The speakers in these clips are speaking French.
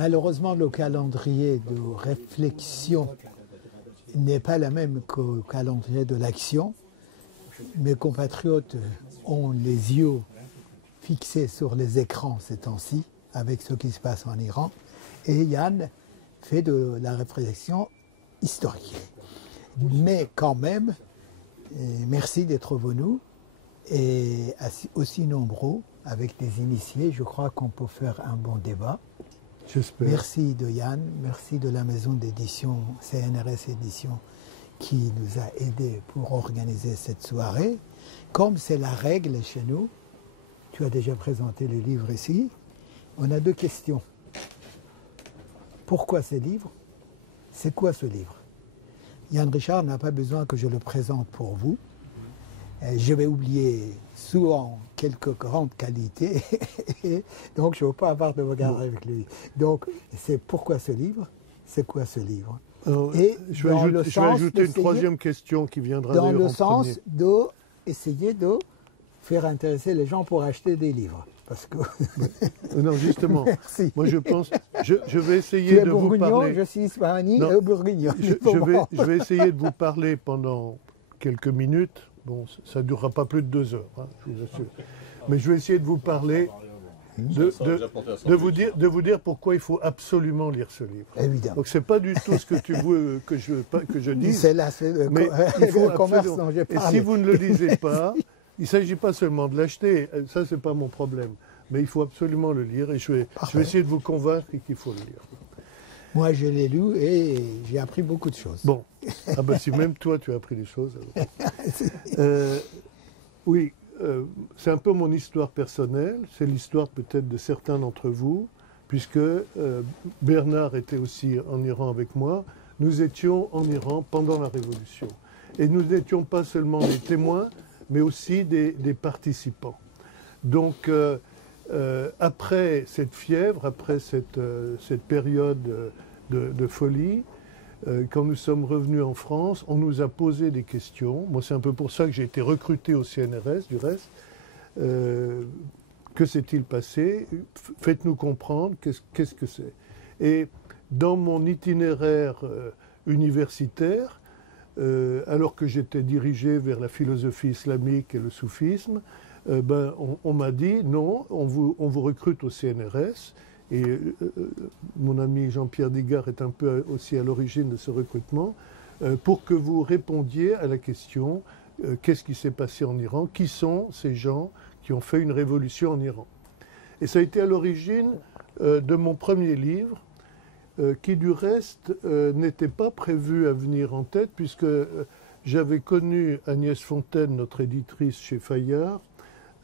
Malheureusement, le calendrier de réflexion n'est pas le même qu'au calendrier de l'action. Mes compatriotes ont les yeux fixés sur les écrans ces temps-ci, avec ce qui se passe en Iran, et Yann fait de la réflexion historique. Mais quand même, merci d'être venu, et aussi nombreux avec des initiés, je crois qu'on peut faire un bon débat. J'espère. Merci de Yann, merci de la maison d'édition CNRS Édition qui nous a aidés pour organiser cette soirée. Comme c'est la règle chez nous, tu as déjà présenté le livre ici, on a deux questions. Pourquoi ce livre? C'est quoi ce livre? Yann Richard n'a pas besoin que je le présente pour vous. Je vais oublier souvent quelques grandes qualités, donc je ne veux pas avoir de regard avec lui. Donc, c'est pourquoi ce livre? C'est quoi ce livre? Et je vais ajouter une troisième question qui viendra dans le sens d'essayer de faire intéresser les gens pour acheter des livres. Parce que... Non, justement. Merci. Moi, je pense... Je vais essayer de vous parler... Je suis hispanique bourguignon. Je vais essayer de vous parler pendant quelques minutes. Bon, ça ne durera pas plus de 2 heures, hein, je vous assure. Mais je vais essayer de vous parler, de vous dire pourquoi il faut absolument lire ce livre. Évidemment. Donc, ce n'est pas du tout ce que tu veux que je dise. C'est là, mais il faut le commerce absolument... dont j'ai Et parlé. si vous ne le lisez pas, il ne s'agit pas seulement de l'acheter, ça, ce n'est pas mon problème. Mais il faut absolument le lire et je vais essayer de vous convaincre qu'il faut le lire. Moi, je l'ai lu et j'ai appris beaucoup de choses. Bon, ah ben, si même toi, tu as appris des choses. Oui, c'est un peu mon histoire personnelle, c'est l'histoire peut-être de certains d'entre vous, puisque Bernard était aussi en Iran avec moi. Nous étions en Iran pendant la Révolution. Et nous n'étions pas seulement des témoins, mais aussi des participants. Donc, après cette fièvre, après cette période de folie, quand nous sommes revenus en France, on nous a posé des questions. Moi, c'est un peu pour ça que j'ai été recruté au CNRS, du reste. Que s'est-il passé? Faites-nous comprendre, qu'est-ce que c'est? Et dans mon itinéraire universitaire, alors que j'étais dirigé vers la philosophie islamique et le soufisme, on m'a dit non, on vous recrute au CNRS. Et mon ami Jean-Pierre Digard est un peu aussi à l'origine de ce recrutement, pour que vous répondiez à la question qu'est-ce qui s'est passé en Iran? Qui sont ces gens qui ont fait une révolution en Iran? Et ça a été à l'origine de mon premier livre, qui du reste n'était pas prévu à venir en tête, puisque j'avais connu Agnès Fontaine, notre éditrice chez Fayard,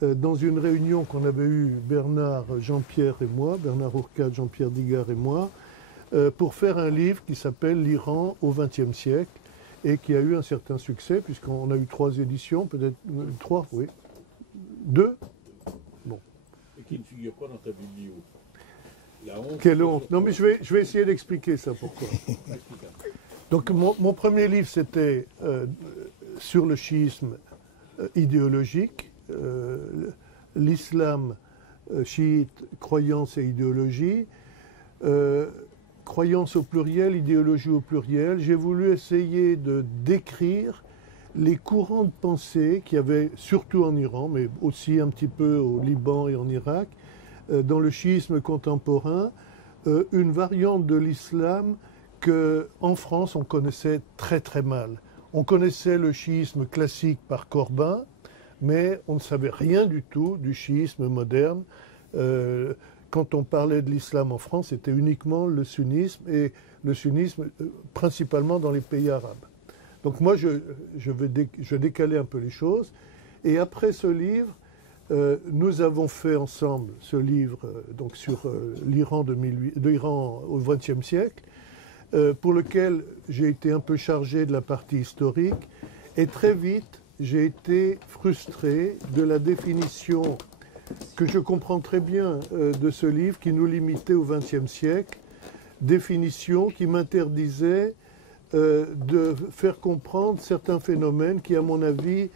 dans une réunion qu'on avait eue, Bernard, Jean-Pierre et moi, Bernard Ourcade, Jean-Pierre Digard et moi, pour faire un livre qui s'appelle L'Iran au XXe siècle et qui a eu un certain succès, puisqu'on a eu 3 éditions, peut-être 3, oui. 2 bon. Et qui ne figure pas dans ta biblio. La honte. Quelle honte. Non, mais je vais essayer d'expliquer ça pourquoi. Donc, mon premier livre, c'était sur le chiisme idéologique. L'islam chiite, croyance et idéologie, croyance au pluriel, idéologie au pluriel. J'ai voulu essayer de décrire les courants de pensée qu'il y avait surtout en Iran, mais aussi un petit peu au Liban et en Irak, dans le chiisme contemporain, une variante de l'islam qu'en France on connaissait très très mal. On connaissait le chiisme classique par Corbin, mais on ne savait rien du tout du chiisme moderne. Quand on parlait de l'islam en France, c'était uniquement le sunnisme, et le sunnisme principalement dans les pays arabes. Donc moi, je décalais un peu les choses. Et après ce livre, nous avons fait ensemble ce livre donc sur l'Iran de l'Iran au XXe siècle, pour lequel j'ai été un peu chargé de la partie historique. Et très vite, j'ai été frustré de la définition que je comprends très bien de ce livre qui nous limitait au XXe siècle, définition qui m'interdisait de faire comprendre certains phénomènes qui, à mon avis,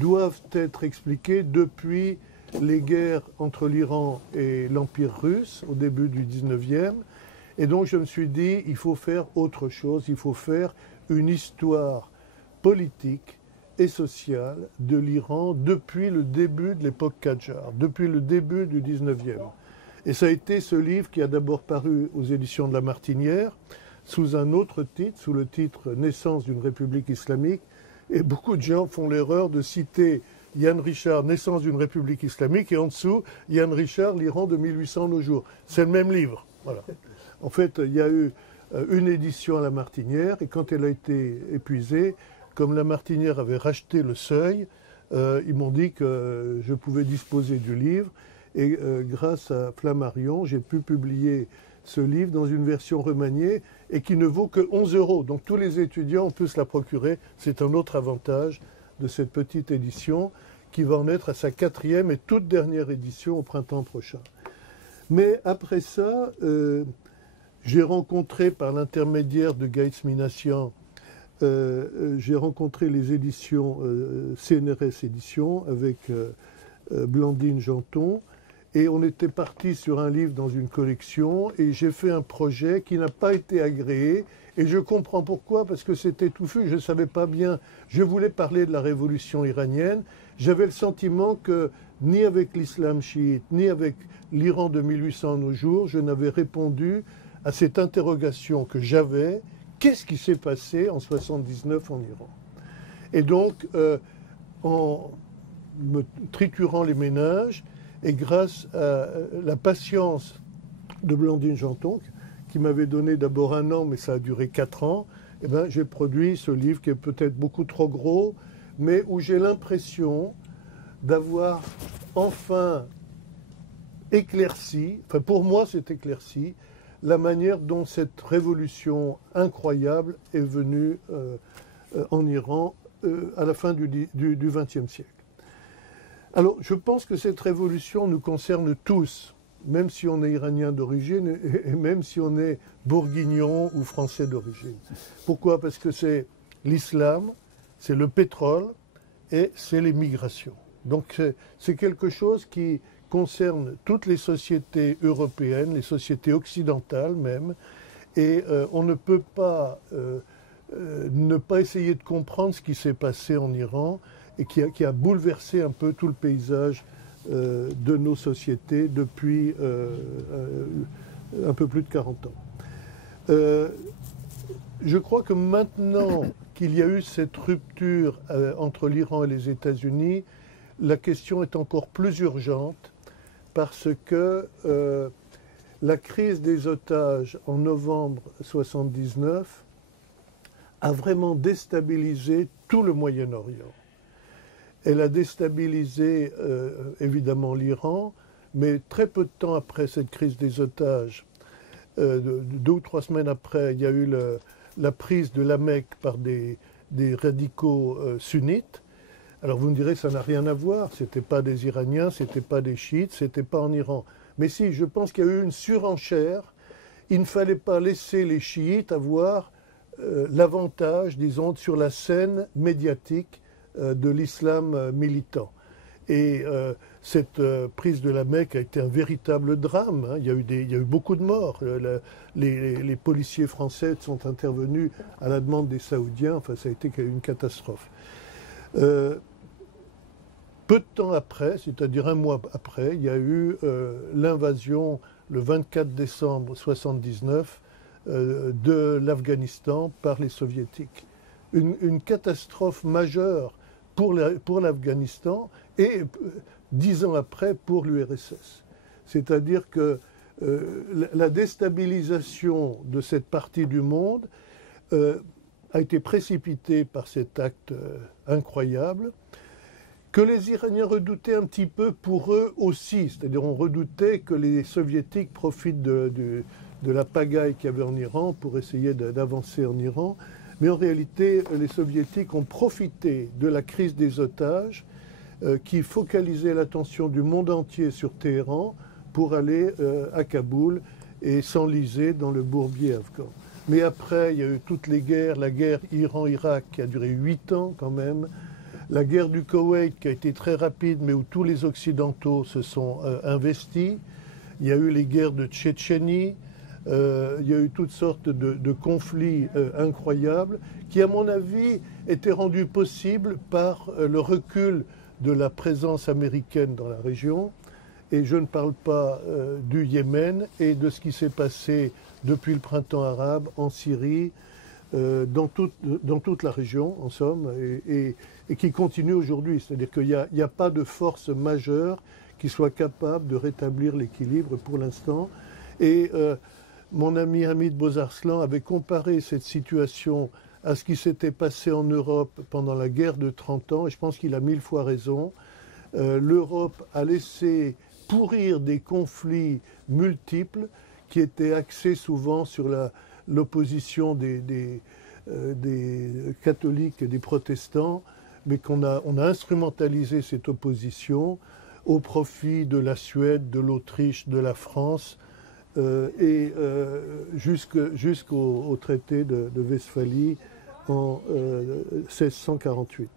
doivent être expliqués depuis les guerres entre l'Iran et l'Empire russe au début du XIXe Et donc je me suis dit, il faut faire autre chose, il faut faire une histoire politique et sociale de l'Iran depuis le début de l'époque Kadjar, depuis le début du 19e. Et ça a été ce livre qui a d'abord paru aux éditions de La Martinière, sous un autre titre, sous le titre « Naissance d'une République islamique ». Et beaucoup de gens font l'erreur de citer Yann Richard, Naissance d'une République islamique, et en dessous, Yann Richard, l'Iran de 1800 nos jours. C'est le même livre. Voilà. En fait, il y a eu une édition à La Martinière, et quand elle a été épuisée, comme La Martinière avait racheté le Seuil, ils m'ont dit que je pouvais disposer du livre, et grâce à Flammarion, j'ai pu publier ce livre dans une version remaniée et qui ne vaut que 11 €. Donc tous les étudiants peuvent se la procurer. C'est un autre avantage de cette petite édition qui va en être à sa 4e et toute dernière édition au printemps prochain. Mais après ça, j'ai rencontré par l'intermédiaire de Gaëtz Minassian, j'ai rencontré les éditions CNRS Éditions avec Blandine Janton. Et on était parti sur un livre dans une collection et j'ai fait un projet qui n'a pas été agréé. Et je comprends pourquoi, parce que c'était touffu, je ne savais pas bien. Je voulais parler de la révolution iranienne. J'avais le sentiment que ni avec l'islam chiite, ni avec l'Iran de 1800 nos jours, je n'avais répondu à cette interrogation que j'avais. Qu'est-ce qui s'est passé en 79 en Iran? Et donc, en me triturant les méninges, et grâce à la patience de Blandine Janton, qui m'avait donné d'abord 1 an, mais ça a duré 4 ans, eh ben, j'ai produit ce livre qui est peut-être beaucoup trop gros, mais où j'ai l'impression d'avoir enfin éclairci, enfin pour moi c'est éclairci, la manière dont cette révolution incroyable est venue en Iran à la fin du XXe siècle. Alors, je pense que cette révolution nous concerne tous, même si on est iranien d'origine et même si on est bourguignon ou français d'origine. Pourquoi? Parce que c'est l'islam, c'est le pétrole et c'est les migrations. Donc, c'est quelque chose qui concerne toutes les sociétés européennes, les sociétés occidentales même, et on ne peut pas ne pas essayer de comprendre ce qui s'est passé en Iran et qui a bouleversé un peu tout le paysage de nos sociétés depuis un peu plus de 40 ans. Je crois que maintenant qu'il y a eu cette rupture entre l'Iran et les États-Unis, la question est encore plus urgente parce que la crise des otages en novembre 1979 a vraiment déstabilisé tout le Moyen-Orient. Elle a déstabilisé évidemment l'Iran, mais très peu de temps après cette crise des otages, 2 ou 3 semaines après, il y a eu la prise de la Mecque par des radicaux sunnites. Alors vous me direz, ça n'a rien à voir, ce n'était pas des Iraniens, ce n'était pas des chiites, ce n'était pas en Iran. Mais si, je pense qu'il y a eu une surenchère. Il ne fallait pas laisser les chiites avoir l'avantage, disons, sur la scène médiatique de l'islam militant. Et cette prise de la Mecque a été un véritable drame. Hein. Il y a eu beaucoup de morts. Les policiers français sont intervenus à la demande des Saoudiens. Enfin, ça a été une catastrophe. Peu de temps après, c'est-à-dire 1 mois après, il y a eu l'invasion le 24 décembre 1979 de l'Afghanistan par les Soviétiques. Une catastrophe majeure pour l'Afghanistan et 10 ans après pour l'URSS. C'est-à-dire que la déstabilisation de cette partie du monde a été précipitée par cet acte incroyable que les Iraniens redoutaient un petit peu pour eux aussi. C'est-à-dire on redoutait que les Soviétiques profitent de la pagaille qu'il y avait en Iran pour essayer d'avancer en Iran. Mais en réalité, les Soviétiques ont profité de la crise des otages qui focalisait l'attention du monde entier sur Téhéran pour aller à Kaboul et s'enliser dans le bourbier afghan. Mais après, il y a eu toutes les guerres, la guerre Iran-Irak qui a duré 8 ans quand même, la guerre du Koweït qui a été très rapide mais où tous les Occidentaux se sont investis, il y a eu les guerres de Tchétchénie, il y a eu toutes sortes de conflits incroyables qui, à mon avis, étaient rendus possibles par le recul de la présence américaine dans la région. Et je ne parle pas du Yémen et de ce qui s'est passé depuis le printemps arabe en Syrie, dans toute la région, en somme, et qui continue aujourd'hui. C'est-à-dire qu'il n'y a pas de force majeure qui soit capable de rétablir l'équilibre pour l'instant. Et mon ami Hamid Bozarslan avait comparé cette situation à ce qui s'était passé en Europe pendant la guerre de 30 ans, et je pense qu'il a 1000 fois raison. L'Europe a laissé pourrir des conflits multiples qui étaient axés souvent sur l'opposition des catholiques et des protestants, mais on a instrumentalisé cette opposition au profit de la Suède, de l'Autriche, de la France, jusqu'au traité de Westphalie en 1648.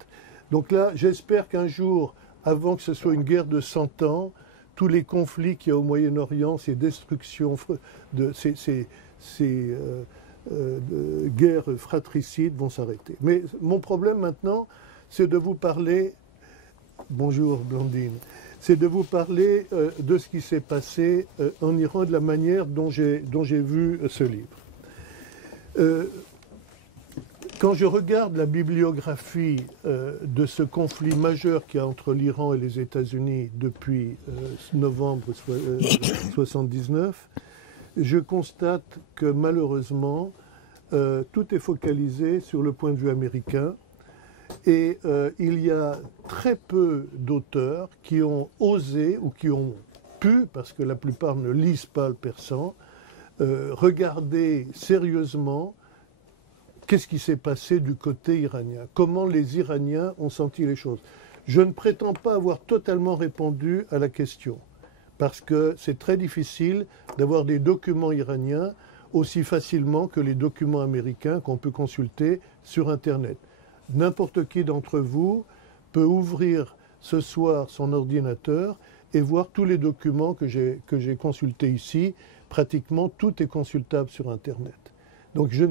Donc là, j'espère qu'un jour, avant que ce soit une guerre de 100 ans, tous les conflits qu'il y a au Moyen-Orient, ces destructions, ces guerres fratricides vont s'arrêter. Mais mon problème maintenant, c'est de vous parler, bonjour Blandine, c'est de vous parler de ce qui s'est passé en Iran, de la manière dont j'ai vu ce livre. Quand je regarde la bibliographie de ce conflit majeur qu'il y a entre l'Iran et les États-Unis depuis novembre 1979, je constate que malheureusement, tout est focalisé sur le point de vue américain. Et il y a très peu d'auteurs qui ont osé ou qui ont pu, parce que la plupart ne lisent pas le persan, regarder sérieusement qu'est-ce qui s'est passé du côté iranien, comment les Iraniens ont senti les choses. Je ne prétends pas avoir totalement répondu à la question, parce que c'est très difficile d'avoir des documents iraniens aussi facilement que les documents américains qu'on peut consulter sur Internet. N'importe qui d'entre vous peut ouvrir ce soir son ordinateur et voir tous les documents que j'ai consultés ici. Pratiquement tout est consultable sur Internet. Donc je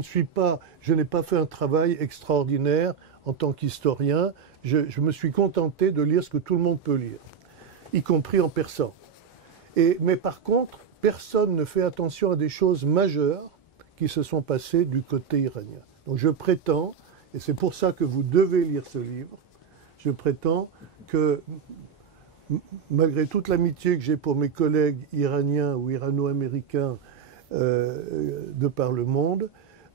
n'ai pas fait un travail extraordinaire en tant qu'historien. Je me suis contenté de lire ce que tout le monde peut lire, y compris en persan. Mais par contre, personne ne fait attention à des choses majeures qui se sont passées du côté iranien. Donc je prétends, et c'est pour ça que vous devez lire ce livre, je prétends que, malgré toute l'amitié que j'ai pour mes collègues iraniens ou irano-américains de par le monde,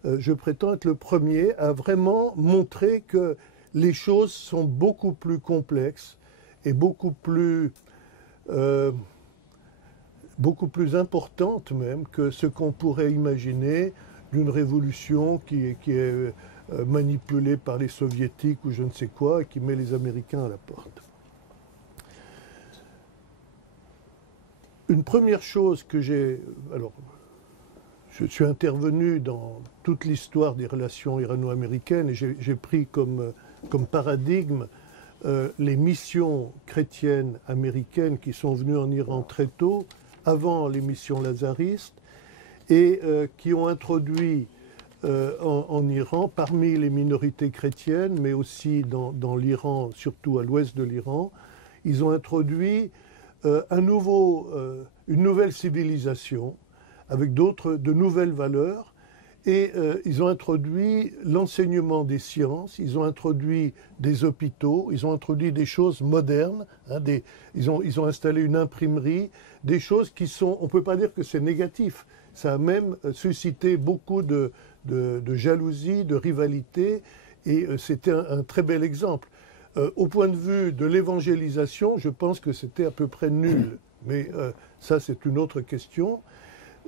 je prétends être le premier à vraiment montrer que les choses sont beaucoup plus complexes et beaucoup plus importantes même que ce qu'on pourrait imaginer d'une révolution qui est manipulée par les soviétiques ou je ne sais quoi et qui met les Américains à la porte. Une première chose que j'ai... Alors, je suis intervenu dans toute l'histoire des relations irano-américaines et j'ai pris comme paradigme les missions chrétiennes américaines qui sont venues en Iran très tôt, avant les missions lazaristes, et qui ont introduit en Iran, parmi les minorités chrétiennes, mais aussi dans l'Iran, surtout à l'ouest de l'Iran, ils ont introduit une nouvelle civilisation avec de nouvelles valeurs, et ils ont introduit l'enseignement des sciences, ils ont introduit des hôpitaux, ils ont introduit des choses modernes, ils ont installé une imprimerie, des choses qui sont, on ne peut pas dire que c'est négatif, ça a même suscité beaucoup de jalousie, de rivalité, et c'était un très bel exemple. Au point de vue de l'évangélisation, je pense que c'était à peu près nul, mais ça c'est une autre question.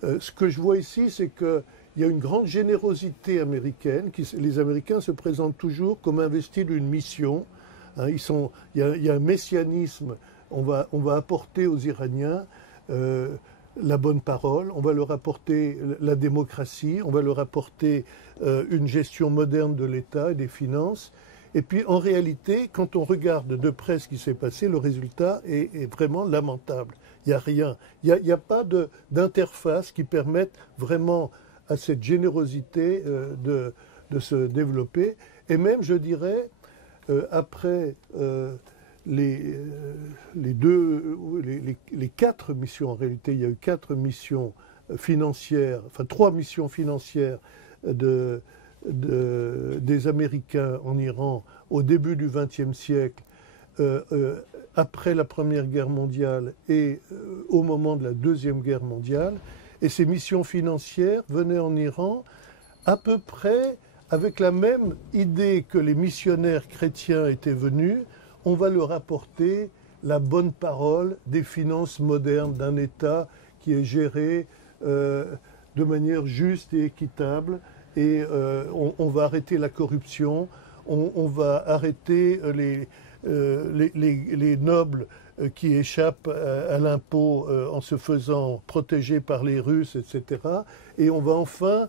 Ce que je vois ici, c'est qu'il y a une grande générosité américaine. Les Américains se présentent toujours comme investis d'une mission. Hein, il y a un messianisme. On va apporter aux Iraniens la bonne parole, on va leur apporter la démocratie, on va leur apporter une gestion moderne de l'État et des finances. Et puis, en réalité, quand on regarde de près ce qui s'est passé, le résultat est vraiment lamentable. Il n'y a rien. Il n'y a pas d'interface qui permette vraiment à cette générosité de se développer. Et même, je dirais, après les 4 missions, en réalité, il y a eu 4 missions financières, enfin 3 missions financières des Américains en Iran au début du XXe siècle, après la Première Guerre mondiale et au moment de la Deuxième Guerre mondiale. Et ces missions financières venaient en Iran à peu près avec la même idée que les missionnaires chrétiens étaient venus. On va leur apporter la bonne parole des finances modernes d'un État qui est géré de manière juste et équitable. Et on va arrêter la corruption, on va arrêter les nobles qui échappent à l'impôt en se faisant protéger par les Russes, etc. Et on va enfin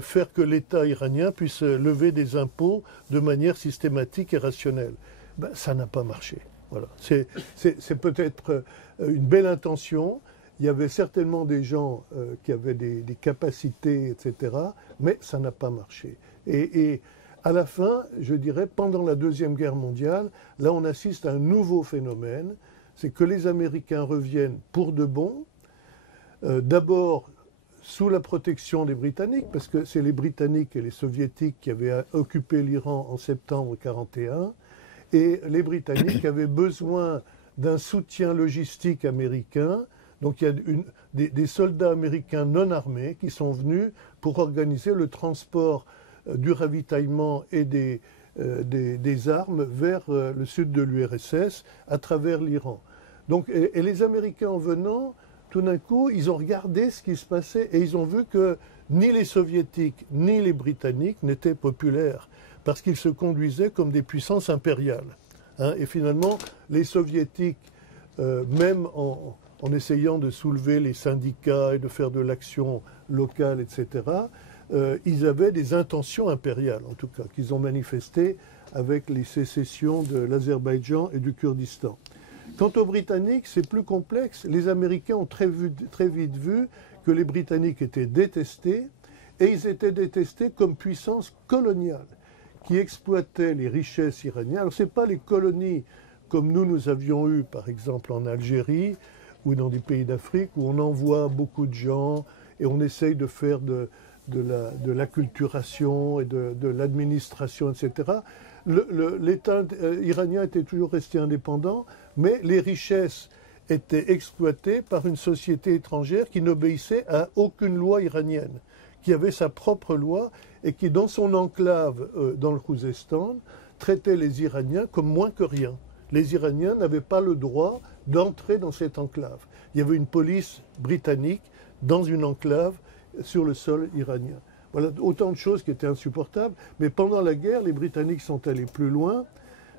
faire que l'État iranien puisse lever des impôts de manière systématique et rationnelle. Ben, ça n'a pas marché. Voilà. C'est peut-être une belle intention. Il y avait certainement des gens qui avaient des capacités, etc. Mais ça n'a pas marché. Et à la fin, je dirais, pendant la Deuxième Guerre mondiale, là on assiste à un nouveau phénomène, c'est que les Américains reviennent pour de bon, d'abord sous la protection des Britanniques, parce que c'est les Britanniques et les Soviétiques qui avaient occupé l'Iran en septembre 1941, et les Britanniques avaient besoin d'un soutien logistique américain. Donc il y a des soldats américains non armés qui sont venus pour organiser le transport du ravitaillement et des armes vers le sud de l'URSS à travers l'Iran. Donc, et les Américains en venant, tout d'un coup, ils ont regardé ce qui se passait et ils ont vu que ni les Soviétiques ni les Britanniques n'étaient populaires parce qu'ils se conduisaient comme des puissances impériales. Hein. Et finalement, les Soviétiques, même en essayant de soulever les syndicats et de faire de l'action locale, etc., ils avaient des intentions impériales, en tout cas, qu'ils ont manifestées avec les sécessions de l'Azerbaïdjan et du Kurdistan. Quant aux Britanniques, c'est plus complexe. Les Américains ont très vite vu que les Britanniques étaient détestés, et ils étaient détestés comme puissance coloniale, qui exploitait les richesses iraniennes. Alors, ce n'est pas les colonies comme nous avions eu, par exemple, en Algérie, ou dans des pays d'Afrique, où on envoie beaucoup de gens, et on essaye de faire de l'acculturation et de l'administration, etc. L'État iranien était toujours resté indépendant, mais les richesses étaient exploitées par une société étrangère qui n'obéissait à aucune loi iranienne, qui avait sa propre loi et qui, dans son enclave dans le Khouzestan, traitait les Iraniens comme moins que rien. Les Iraniens n'avaient pas le droit d'entrer dans cette enclave. Il y avait une police britannique dans une enclave sur le sol iranien. Voilà autant de choses qui étaient insupportables. Mais pendant la guerre, les Britanniques sont allés plus loin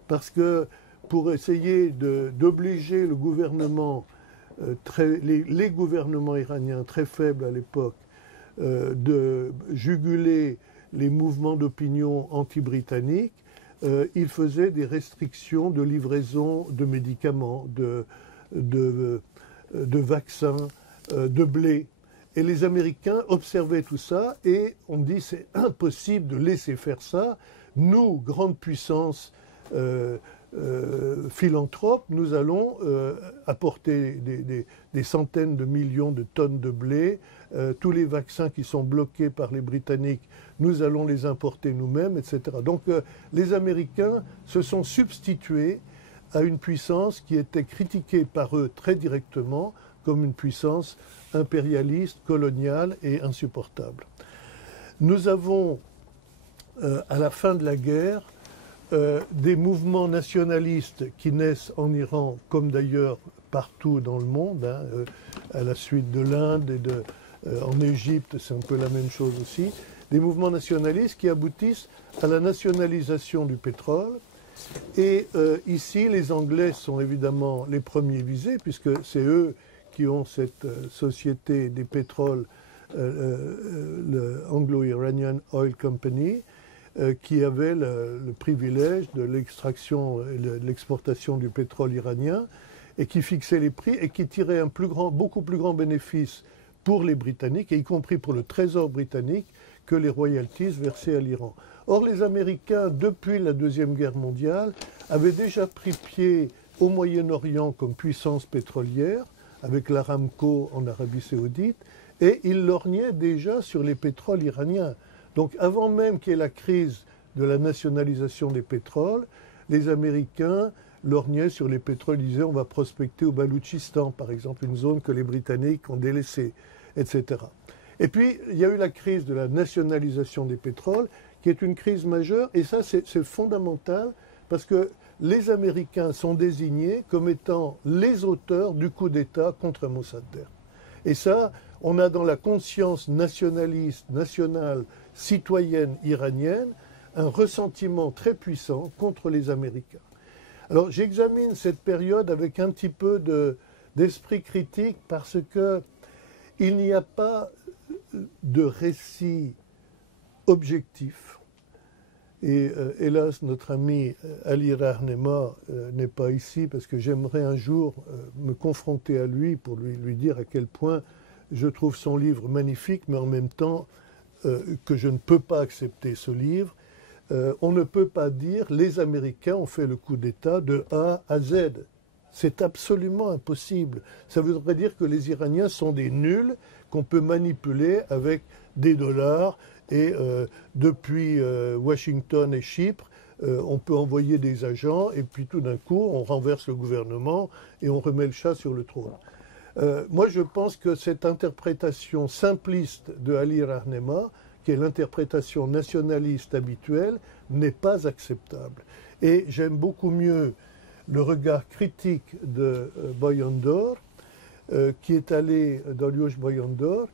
parce que pour essayer d'obliger le gouvernement, les gouvernements iraniens très faibles à l'époque, de juguler les mouvements d'opinion anti-britanniques, ils faisaient des restrictions de livraison de médicaments, de vaccins, de blé. Et les Américains observaient tout ça et on dit c'est impossible de laisser faire ça. Nous, grande puissance philanthrope, nous allons apporter des centaines de millions de tonnes de blé. Tous les vaccins qui sont bloqués par les Britanniques, nous allons les importer nous-mêmes, etc. Donc les Américains se sont substitués à une puissance qui était critiquée par eux très directement comme une puissance impérialiste, coloniale et insupportable. Nous avons, à la fin de la guerre, des mouvements nationalistes qui naissent en Iran, comme d'ailleurs partout dans le monde, hein, à la suite de l'Inde et en Égypte, c'est un peu la même chose aussi, des mouvements nationalistes qui aboutissent à la nationalisation du pétrole. Et ici, les Anglais sont évidemment les premiers visés, puisque c'est eux qui ont cette société des pétroles, le Anglo-Iranian Oil Company, qui avait le privilège de l'extraction et de l'exportation du pétrole iranien. et qui fixait les prix et qui tirait un beaucoup plus grand bénéfice pour les Britanniques, et y compris pour le trésor britannique, que les royalties versées à l'Iran. Or, les Américains, depuis la Deuxième Guerre mondiale, avaient déjà pris pied au Moyen-Orient comme puissance pétrolière, avec l'Aramco en Arabie Saoudite, et ils lorgnaient déjà sur les pétroles iraniens. Donc, avant même qu'il y ait la crise de la nationalisation des pétroles, les Américains lorgnaient sur les pétroles, ils disaient on va prospecter au Baloutchistan, par exemple, une zone que les Britanniques ont délaissée, etc. Et puis, il y a eu la crise de la nationalisation des pétroles, qui est une crise majeure, et ça, c'est fondamental, parce que les Américains sont désignés comme étant les auteurs du coup d'État contre Mossadegh. Et ça, on a dans la conscience nationaliste, nationale, citoyenne iranienne, un ressentiment très puissant contre les Américains. Alors j'examine cette période avec un petit peu d'esprit critique parce qu'il n'y a pas de récit objectif. Et hélas, notre ami Ali Rahnema n'est pas ici parce que j'aimerais un jour me confronter à lui pour lui dire à quel point je trouve son livre magnifique, mais en même temps que je ne peux pas accepter ce livre. On ne peut pas dire les Américains ont fait le coup d'État de A à Z. C'est absolument impossible. Ça voudrait dire que les Iraniens sont des nuls qu'on peut manipuler avec des dollars et depuis Washington et Chypre, on peut envoyer des agents et puis tout d'un coup on renverse le gouvernement et on remet le chat sur le trône. Moi je pense que cette interprétation simpliste de Ali Rahnema, qui est l'interprétation nationaliste habituelle, n'est pas acceptable. Et j'aime beaucoup mieux le regard critique de Bayandor, qui est allé, Dariush Bayandor,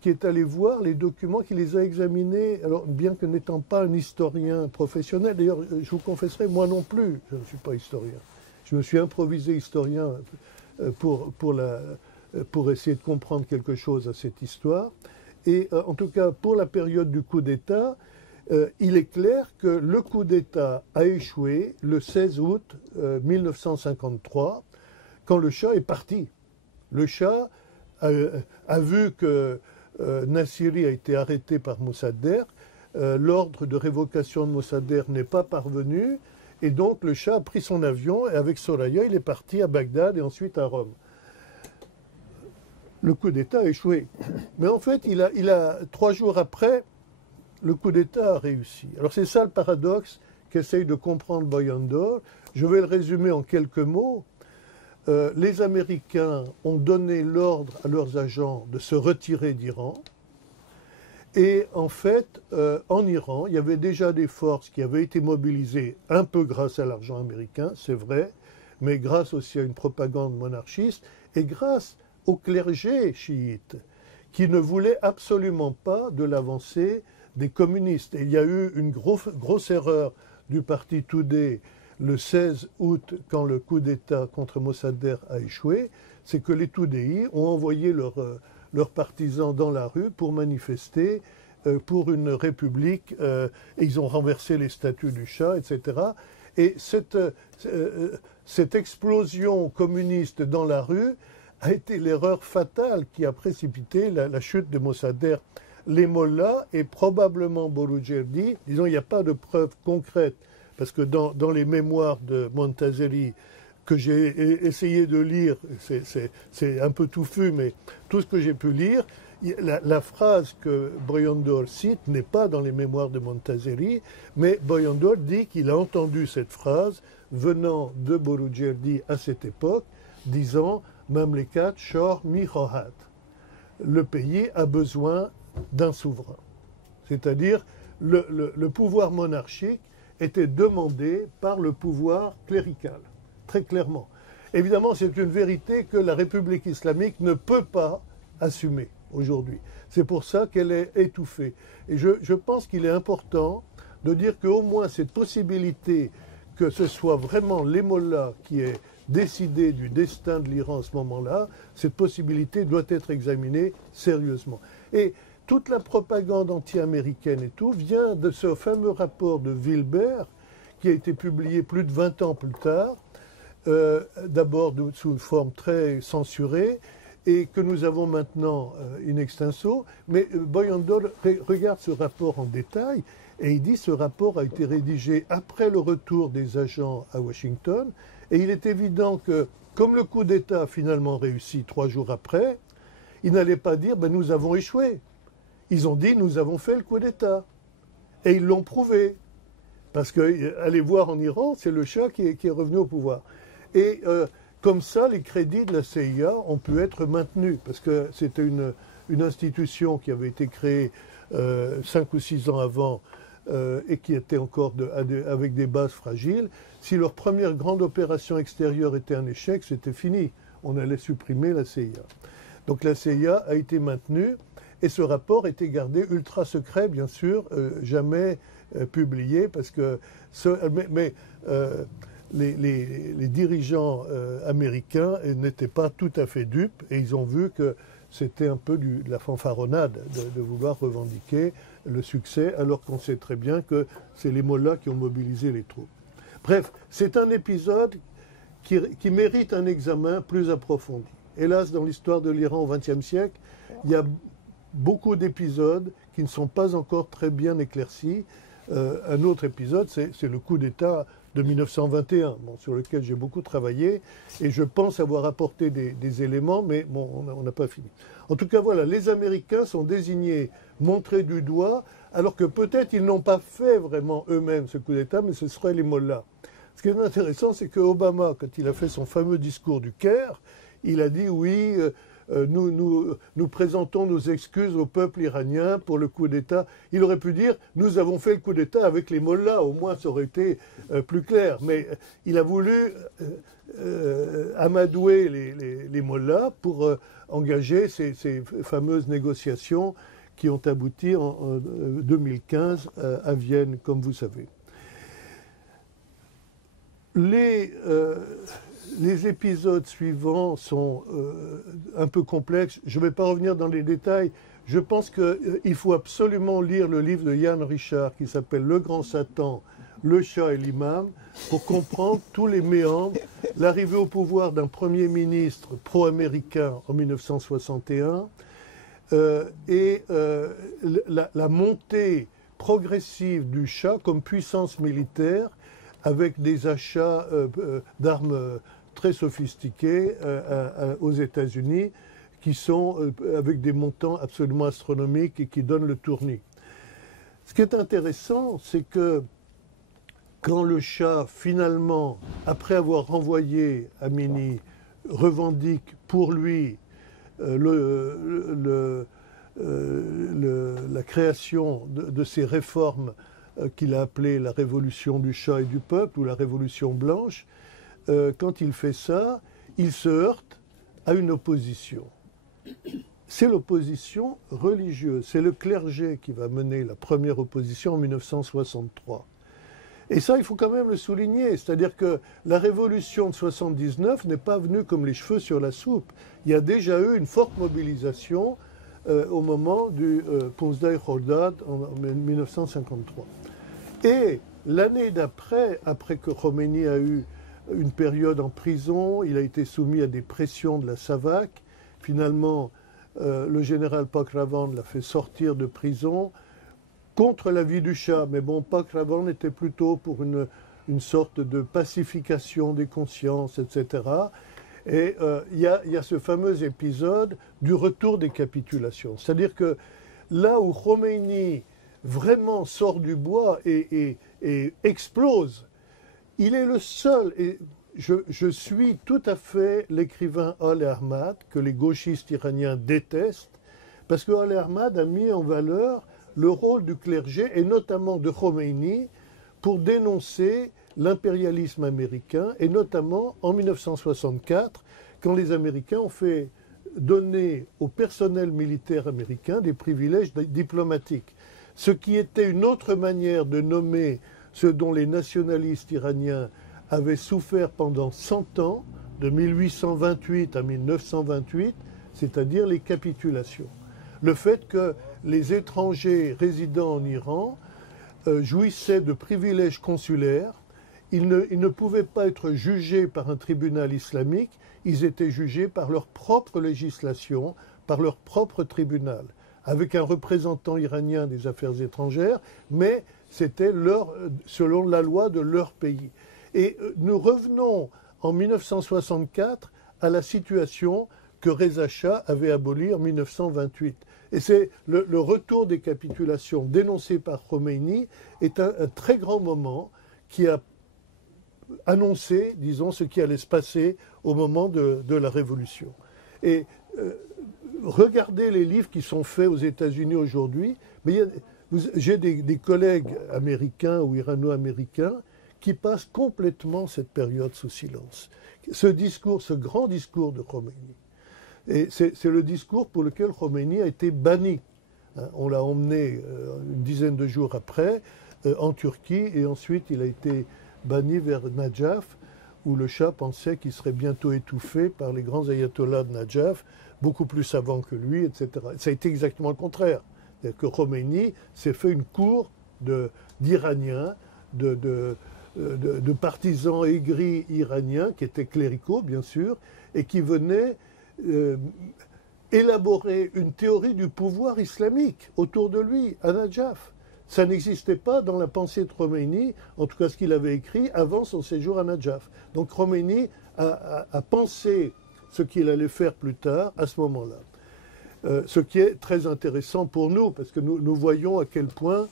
qui est allé voir les documents, qui les a examinés, alors bien que n'étant pas un historien professionnel, d'ailleurs je vous confesserai, moi non plus, je ne suis pas historien. Je me suis improvisé historien pour essayer de comprendre quelque chose à cette histoire. Et en tout cas, pour la période du coup d'État, il est clair que le coup d'État a échoué le 16 août 1953, quand le Shah est parti. Le Shah a vu que Nassiri a été arrêté par Mossadegh, l'ordre de révocation de Mossadegh n'est pas parvenu, et donc le Shah a pris son avion, et avec Soraya, il est parti à Bagdad et ensuite à Rome. Le coup d'État a échoué. Mais en fait, 3 jours après, le coup d'État a réussi. Alors c'est ça le paradoxe qu'essaye de comprendre Bayandor. Je vais le résumer en quelques mots. Les Américains ont donné l'ordre à leurs agents de se retirer d'Iran. Et en fait, en Iran, il y avait déjà des forces qui avaient été mobilisées, un peu grâce à l'argent américain, c'est vrai, mais grâce aussi à une propagande monarchiste et grâce au clergé chiite, qui ne voulait absolument pas de l'avancée des communistes. Et il y a eu une grosse erreur du parti Tudeh le 16 août, quand le coup d'État contre Mossadegh a échoué, c'est que les Tudéis ont envoyé leurs partisans dans la rue pour manifester pour une république, et ils ont renversé les statues du Shah, etc. Et cette explosion communiste dans la rue a été l'erreur fatale qui a précipité la chute de Mossadegh. Les mollahs et probablement Boroujerdi, disons, il n'y a pas de preuves concrètes, parce que dans les mémoires de Montazeri, que j'ai essayé de lire, c'est un peu touffu, mais tout ce que j'ai pu lire, la phrase que Bayandor cite n'est pas dans les mémoires de Montazeri, mais Bayandor dit qu'il a entendu cette phrase venant de Boroujerdi à cette époque, disant « Mamlekat shor mihohat ». Le pays a besoin d'un souverain. C'est-à-dire, le pouvoir monarchique était demandé par le pouvoir clérical, très clairement. Évidemment, c'est une vérité que la République islamique ne peut pas assumer aujourd'hui. C'est pour ça qu'elle est étouffée. Et je pense qu'il est important de dire qu'au moins cette possibilité que ce soit vraiment les mollahs qui aient décidé du destin de l'Iran à ce moment-là, cette possibilité doit être examinée sérieusement. Et toute la propagande anti-américaine et tout vient de ce fameux rapport de Wilber qui a été publié plus de 20 ans plus tard, d'abord sous une forme très censurée, et que nous avons maintenant in extenso. Mais Boyandol regarde ce rapport en détail, et il dit ce rapport a été rédigé après le retour des agents à Washington, et il est évident que, comme le coup d'État a finalement réussi 3 jours après, ils n'allaient pas dire ben, nous avons échoué. Ils ont dit nous avons fait le coup d'État. Et ils l'ont prouvé. Parce que, allez voir en Iran, c'est le Shah qui est revenu au pouvoir. Et comme ça, les crédits de la CIA ont pu être maintenus. Parce que c'était une institution qui avait été créée 5 ou 6 ans avant et qui était encore avec des bases fragiles. Si leur première grande opération extérieure était un échec, c'était fini. On allait supprimer la CIA. Donc la CIA a été maintenue et ce rapport était gardé ultra secret, bien sûr, jamais publié, parce que les dirigeants américains n'étaient pas tout à fait dupes et ils ont vu que c'était un peu de la fanfaronnade de vouloir revendiquer le succès, alors qu'on sait très bien que c'est les mollahs qui ont mobilisé les troupes. Bref, c'est un épisode qui mérite un examen plus approfondi. Hélas, dans l'histoire de l'Iran au XXe siècle, il y a beaucoup d'épisodes qui ne sont pas encore très bien éclaircis. Un autre épisode, c'est le coup d'État de 1921, sur lequel j'ai beaucoup travaillé, et je pense avoir apporté des éléments, mais bon, on n'a pas fini. En tout cas, voilà, les Américains sont désignés, montrés du doigt, alors que peut-être ils n'ont pas fait vraiment eux-mêmes ce coup d'État, mais ce seraient les mollahs. Ce qui est intéressant, c'est que Obama, quand il a fait son fameux discours du Caire, il a dit oui, nous présentons nos excuses au peuple iranien pour le coup d'État. Il aurait pu dire nous avons fait le coup d'État avec les mollahs, au moins ça aurait été plus clair. Mais il a voulu amadouer les mollahs pour engager ces fameuses négociations qui ont abouti en 2015 à Vienne, comme vous savez. Les épisodes suivants sont un peu complexes. Je ne vais pas revenir dans les détails. Je pense qu'il faut absolument lire le livre de Yann Richard qui s'appelle Le Grand Satan, le Shah et l'imam, pour comprendre tous les méandres, l'arrivée au pouvoir d'un Premier ministre pro-américain en 1961 et la montée progressive du Shah comme puissance militaire avec des achats d'armes très sophistiqués aux États-Unis qui sont avec des montants absolument astronomiques et qui donnent le tournis. Ce qui est intéressant, c'est que quand le Shah, finalement, après avoir renvoyé Amini, revendique pour lui la création de ces réformes qu'il a appelées la révolution du Shah et du peuple, ou la révolution blanche, quand il fait ça, il se heurte à une opposition. C'est l'opposition religieuse, c'est le clergé qui va mener la première opposition en 1963. Et ça, il faut quand même le souligner, c'est-à-dire que la révolution de 79 n'est pas venue comme les cheveux sur la soupe. Il y a déjà eu une forte mobilisation au moment du Pouzdai Khordad en 1953. Et l'année d'après, après que Khomeini a eu une période en prison, il a été soumis à des pressions de la SAVAK. Finalement, le général Pakravan l'a fait sortir de prison contre l'avis du Shah. Mais bon, Pakravan était plutôt pour une sorte de pacification des consciences, etc. Et il y a ce fameux épisode du retour des capitulations. C'est-à-dire que là où Khomeini vraiment sort du bois et explose, il est le seul, et je suis tout à fait l'écrivain Ali Ahmad, que les gauchistes iraniens détestent, parce que Ali Ahmad a mis en valeur le rôle du clergé, et notamment de Khomeini, pour dénoncer l'impérialisme américain, et notamment en 1964, quand les Américains ont fait donner au personnel militaire américain des privilèges diplomatiques. Ce qui était une autre manière de nommer ce dont les nationalistes iraniens avaient souffert pendant 100 ans, de 1828 à 1928, c'est-à-dire les capitulations. Le fait que les étrangers résidant en Iran jouissaient de privilèges consulaires ils ne pouvaient pas être jugés par un tribunal islamique, ils étaient jugés par leur propre législation, par leur propre tribunal, avec un représentant iranien des affaires étrangères, mais c'était selon la loi de leur pays. Et nous revenons en 1964 à la situation que Reza Shah avait abolie en 1928. Et c'est le retour des capitulations dénoncé par Khomeini est un très grand moment qui a annoncé, disons, ce qui allait se passer au moment de la Révolution. Et regardez les livres qui sont faits aux États-Unis aujourd'hui. J'ai des collègues américains ou irano-américains qui passent complètement cette période sous silence. Ce discours, ce grand discours de Khomeini. Et c'est le discours pour lequel Khomeini a été banni. On l'a emmené une dizaine de jours après en Turquie et ensuite il a été banni vers Nadjaf où le Shah pensait qu'il serait bientôt étouffé par les grands ayatollahs de Nadjaf, beaucoup plus savants que lui, etc. Ça a été exactement le contraire. C'est-à-dire que Khomeini s'est fait une cour d'Iraniens, de partisans aigris iraniens qui étaient cléricaux, bien sûr, et qui venaient élaborer une théorie du pouvoir islamique autour de lui, à Nadjaf. Ça n'existait pas dans la pensée de Khomeini, en tout cas ce qu'il avait écrit avant son séjour à Nadjaf. Donc Khomeini a pensé ce qu'il allait faire plus tard à ce moment-là. Ce qui est très intéressant pour nous, parce que nous voyons à quel point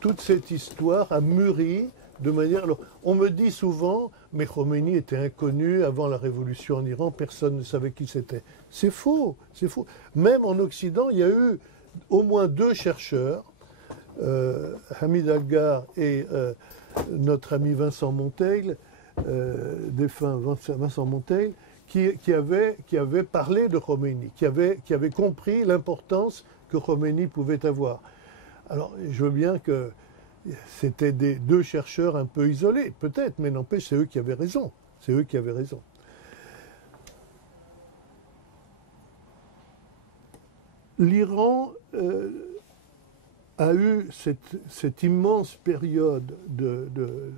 toute cette histoire a mûri de manière... Alors, on me dit souvent, mais Khomeini était inconnu avant la révolution en Iran, personne ne savait qui c'était. C'est faux, c'est faux. Même en Occident, il y a eu au moins 2 chercheurs, Hamid Algar et notre ami Vincent Monteil, défunt Vincent Monteil, qui avaient parlé de Khomeini, qui avaient compris l'importance que Khomeini pouvait avoir. Alors, je veux bien que c'était 2 chercheurs un peu isolés, peut-être, mais n'empêche, c'est eux qui avaient raison. C'est eux qui avaient raison. L'Iran a eu cette immense période de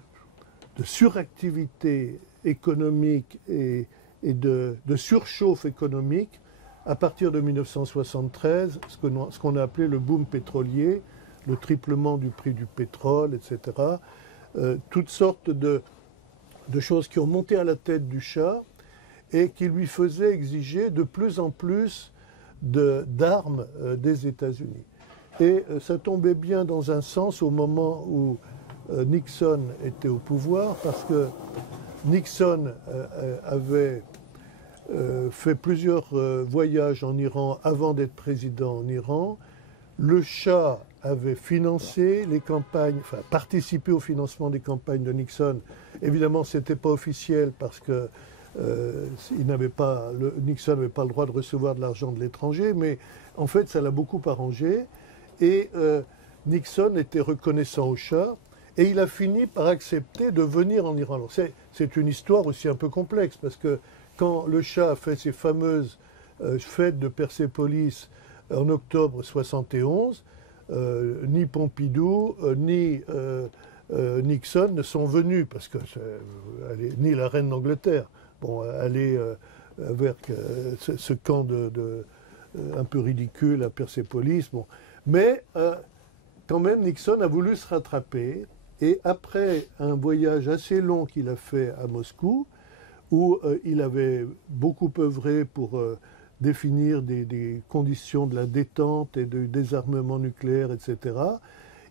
suractivité économique et de surchauffe économique à partir de 1973, ce qu'on a appelé le boom pétrolier, le triplement du prix du pétrole, etc. Toutes sortes de choses qui ont monté à la tête du Shah et qui lui faisaient exiger de plus en plus d'armes des États-Unis. Et ça tombait bien dans un sens au moment où Nixon était au pouvoir, parce que Nixon avait fait plusieurs voyages en Iran avant d'être président en Iran. Le Shah avait financé les campagnes, enfin participé au financement des campagnes de Nixon. Évidemment, ce n'était pas officiel parce que Nixon n'avait pas le droit de recevoir de l'argent de l'étranger, mais en fait, ça l'a beaucoup arrangé. Et Nixon était reconnaissant au Shah, et il a fini par accepter de venir en Iran. C'est une histoire aussi un peu complexe, parce que quand le Shah a fait ses fameuses fêtes de Persépolis en octobre 1971, ni Pompidou, ni Nixon ne sont venus, parce que ni la reine d'Angleterre, aller vers ce camp un peu ridicule à Persépolis. Bon. Mais quand même, Nixon a voulu se rattraper, et après un voyage assez long qu'il a fait à Moscou, où il avait beaucoup œuvré pour définir des conditions de la détente et du désarmement nucléaire, etc.,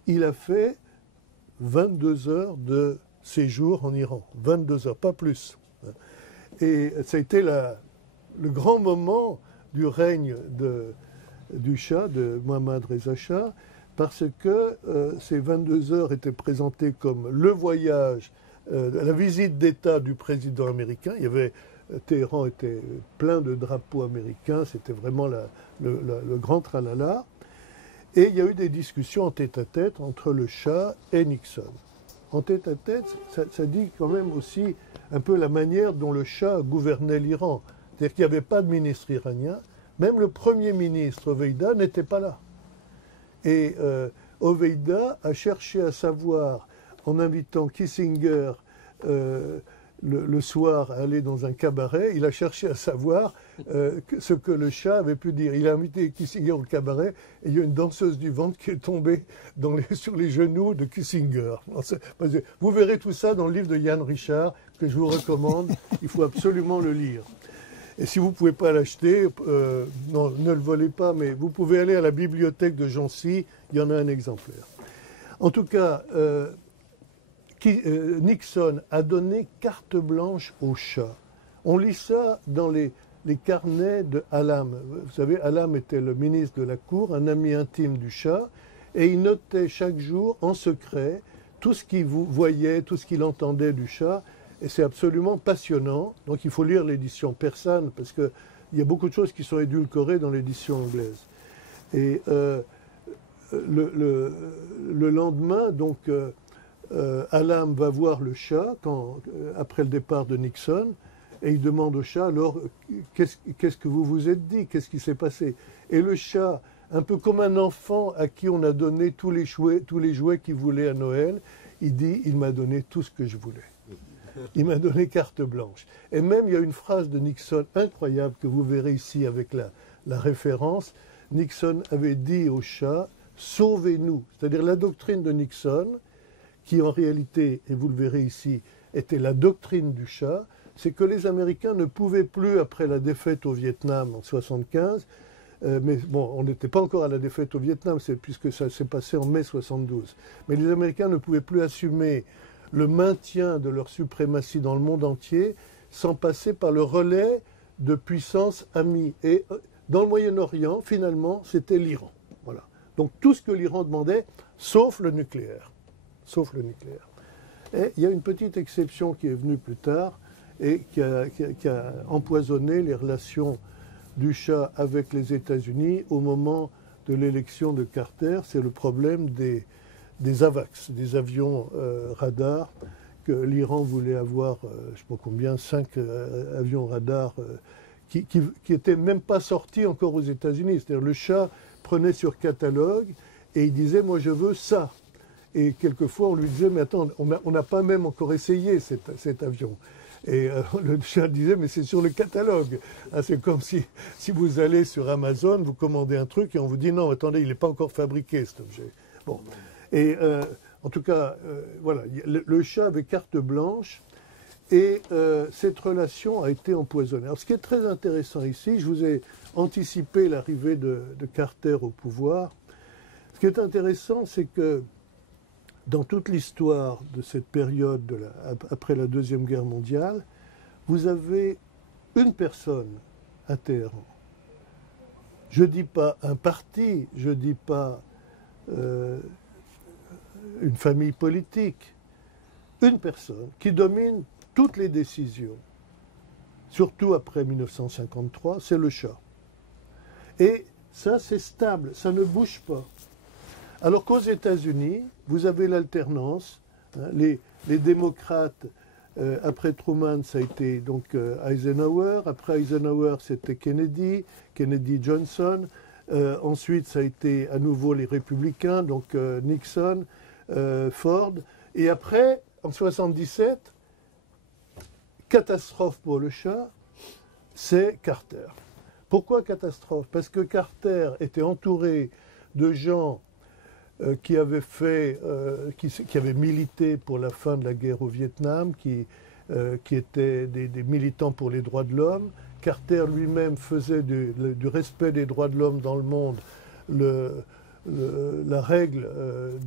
il a fait 22 heures de séjour en Iran. 22 heures, pas plus. Et ça a été le grand moment du règne du Shah, de Mohammad Reza Shah, parce que ces 22 heures étaient présentées comme le voyage, la visite d'État du président américain. Téhéran était plein de drapeaux américains, c'était vraiment le grand tralala. Et il y a eu des discussions en tête-à-tête entre le Shah et Nixon. En tête-à-tête, ça dit quand même aussi un peu la manière dont le Shah gouvernait l'Iran. C'est-à-dire qu'il n'y avait pas de ministre iranien, même le premier ministre Hoveyda n'était pas là. Et Hoveyda a cherché à savoir en invitant Kissinger le soir à aller dans un cabaret, il a cherché à savoir ce que le Shah avait pu dire. Il a invité Kissinger au cabaret et il y a une danseuse du ventre qui est tombée sur les genoux de Kissinger. Vous verrez tout ça dans le livre de Yann Richard que je vous recommande. Il faut absolument le lire. Et si vous ne pouvez pas l'acheter, non, ne le volez pas, mais vous pouvez aller à la bibliothèque de Jancy, il y en a un exemplaire. En tout cas, Nixon a donné carte blanche au Shah. On lit ça dans les carnets de Hallam. Vous savez, Hallam était le ministre de la Cour, un ami intime du Shah, et il notait chaque jour en secret tout ce qu'il voyait, tout ce qu'il entendait du Shah, et c'est absolument passionnant. Donc il faut lire l'édition persane, parce qu'il y a beaucoup de choses qui sont édulcorées dans l'édition anglaise. Et le lendemain, donc, Hallam va voir le Shah après le départ de Nixon, et il demande au Shah, alors, qu'est-ce que vous vous êtes dit? Qu'est-ce qui s'est passé? Et le Shah, un peu comme un enfant à qui on a donné tous les jouets qu'il voulait à Noël, il dit, il m'a donné tout ce que je voulais. Il m'a donné carte blanche. Et même, il y a une phrase de Nixon incroyable que vous verrez ici avec la référence. Nixon avait dit au Shah, sauvez-nous. C'est-à-dire la doctrine de Nixon, qui en réalité, et vous le verrez ici, était la doctrine du Shah, c'est que les Américains ne pouvaient plus, après la défaite au Vietnam en 1975, mais bon, on n'était pas encore à la défaite au Vietnam, puisque ça s'est passé en mai 1972, mais les Américains ne pouvaient plus assumer le maintien de leur suprématie dans le monde entier sans passer par le relais de puissances amies. Et dans le Moyen-Orient, finalement, c'était l'Iran. Voilà. Donc tout ce que l'Iran demandait, sauf le nucléaire. Sauf le nucléaire. Et il y a une petite exception qui est venue plus tard et qui a empoisonné les relations du Shah avec les États-Unis au moment de l'élection de Carter. C'est le problème des AVAX, des avions radars, que l'Iran voulait avoir, je ne sais pas combien, 5 avions radars qui n'étaient même pas sortis encore aux États-Unis. C'est-à-dire le Shah prenait sur catalogue et il disait « moi je veux ça ». Et quelquefois, on lui disait, mais attends, on n'a pas même encore essayé cet avion. Et le Shah disait, mais c'est sur le catalogue. Ah, c'est comme si vous allez sur Amazon, vous commandez un truc et on vous dit, non, attendez, il n'est pas encore fabriqué, cet objet. Bon. Et en tout cas, voilà, le Shah avait carte blanche et cette relation a été empoisonnée. Alors, ce qui est très intéressant ici, je vous ai anticipé l'arrivée de Carter au pouvoir. Ce qui est intéressant, c'est que dans toute l'histoire de cette période après la Deuxième Guerre mondiale, vous avez une personne à Téhéran. Je ne dis pas un parti, je ne dis pas une famille politique. Une personne qui domine toutes les décisions, surtout après 1953, c'est le Shah. Et ça, c'est stable, ça ne bouge pas. Alors qu'aux États-Unis, vous avez l'alternance. Hein, les démocrates, après Truman, ça a été donc Eisenhower. Après Eisenhower, c'était Kennedy Johnson. Ensuite, ça a été à nouveau les républicains, donc Nixon, Ford. Et après, en 1977, catastrophe pour le Shah, c'est Carter. Pourquoi catastrophe? Parce que Carter était entouré de gens qui avaient milité pour la fin de la guerre au Vietnam, qui étaient des militants pour les droits de l'homme. Carter lui-même faisait du respect des droits de l'homme dans le monde la règle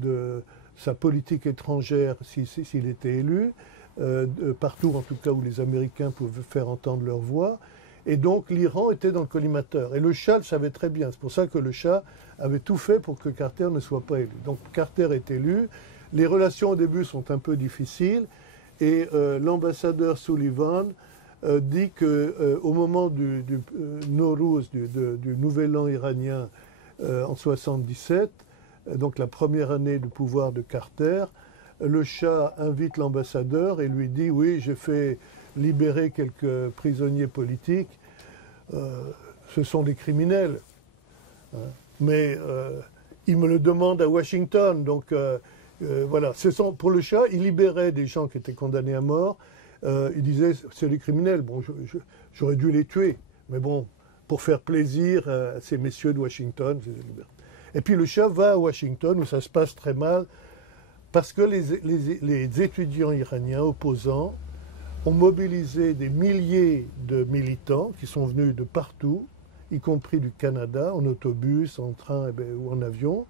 de sa politique étrangère s'il était élu, partout en tout cas où les Américains pouvaient faire entendre leur voix. Et donc l'Iran était dans le collimateur. Et le Shah le savait très bien. C'est pour ça que le Shah avait tout fait pour que Carter ne soit pas élu. Donc Carter est élu. Les relations au début sont un peu difficiles. Et l'ambassadeur Sullivan dit qu'au moment du Nowruz, du Nouvel An iranien en 1977, donc la première année du pouvoir de Carter, le Shah invite l'ambassadeur et lui dit « Oui, j'ai fait libérer quelques prisonniers politiques, ce sont des criminels. Mais ils me le demandent à Washington, donc Voilà. Pour le Shah, il libérait des gens qui étaient condamnés à mort. Il disait, c'est des criminels, bon, j'aurais dû les tuer. Mais bon, pour faire plaisir à ces messieurs de Washington. Et puis le Shah va à Washington, où ça se passe très mal, parce que les étudiants iraniens opposants ont mobilisé des milliers de militants qui sont venus de partout, y compris du Canada, en autobus, en train ou en avion.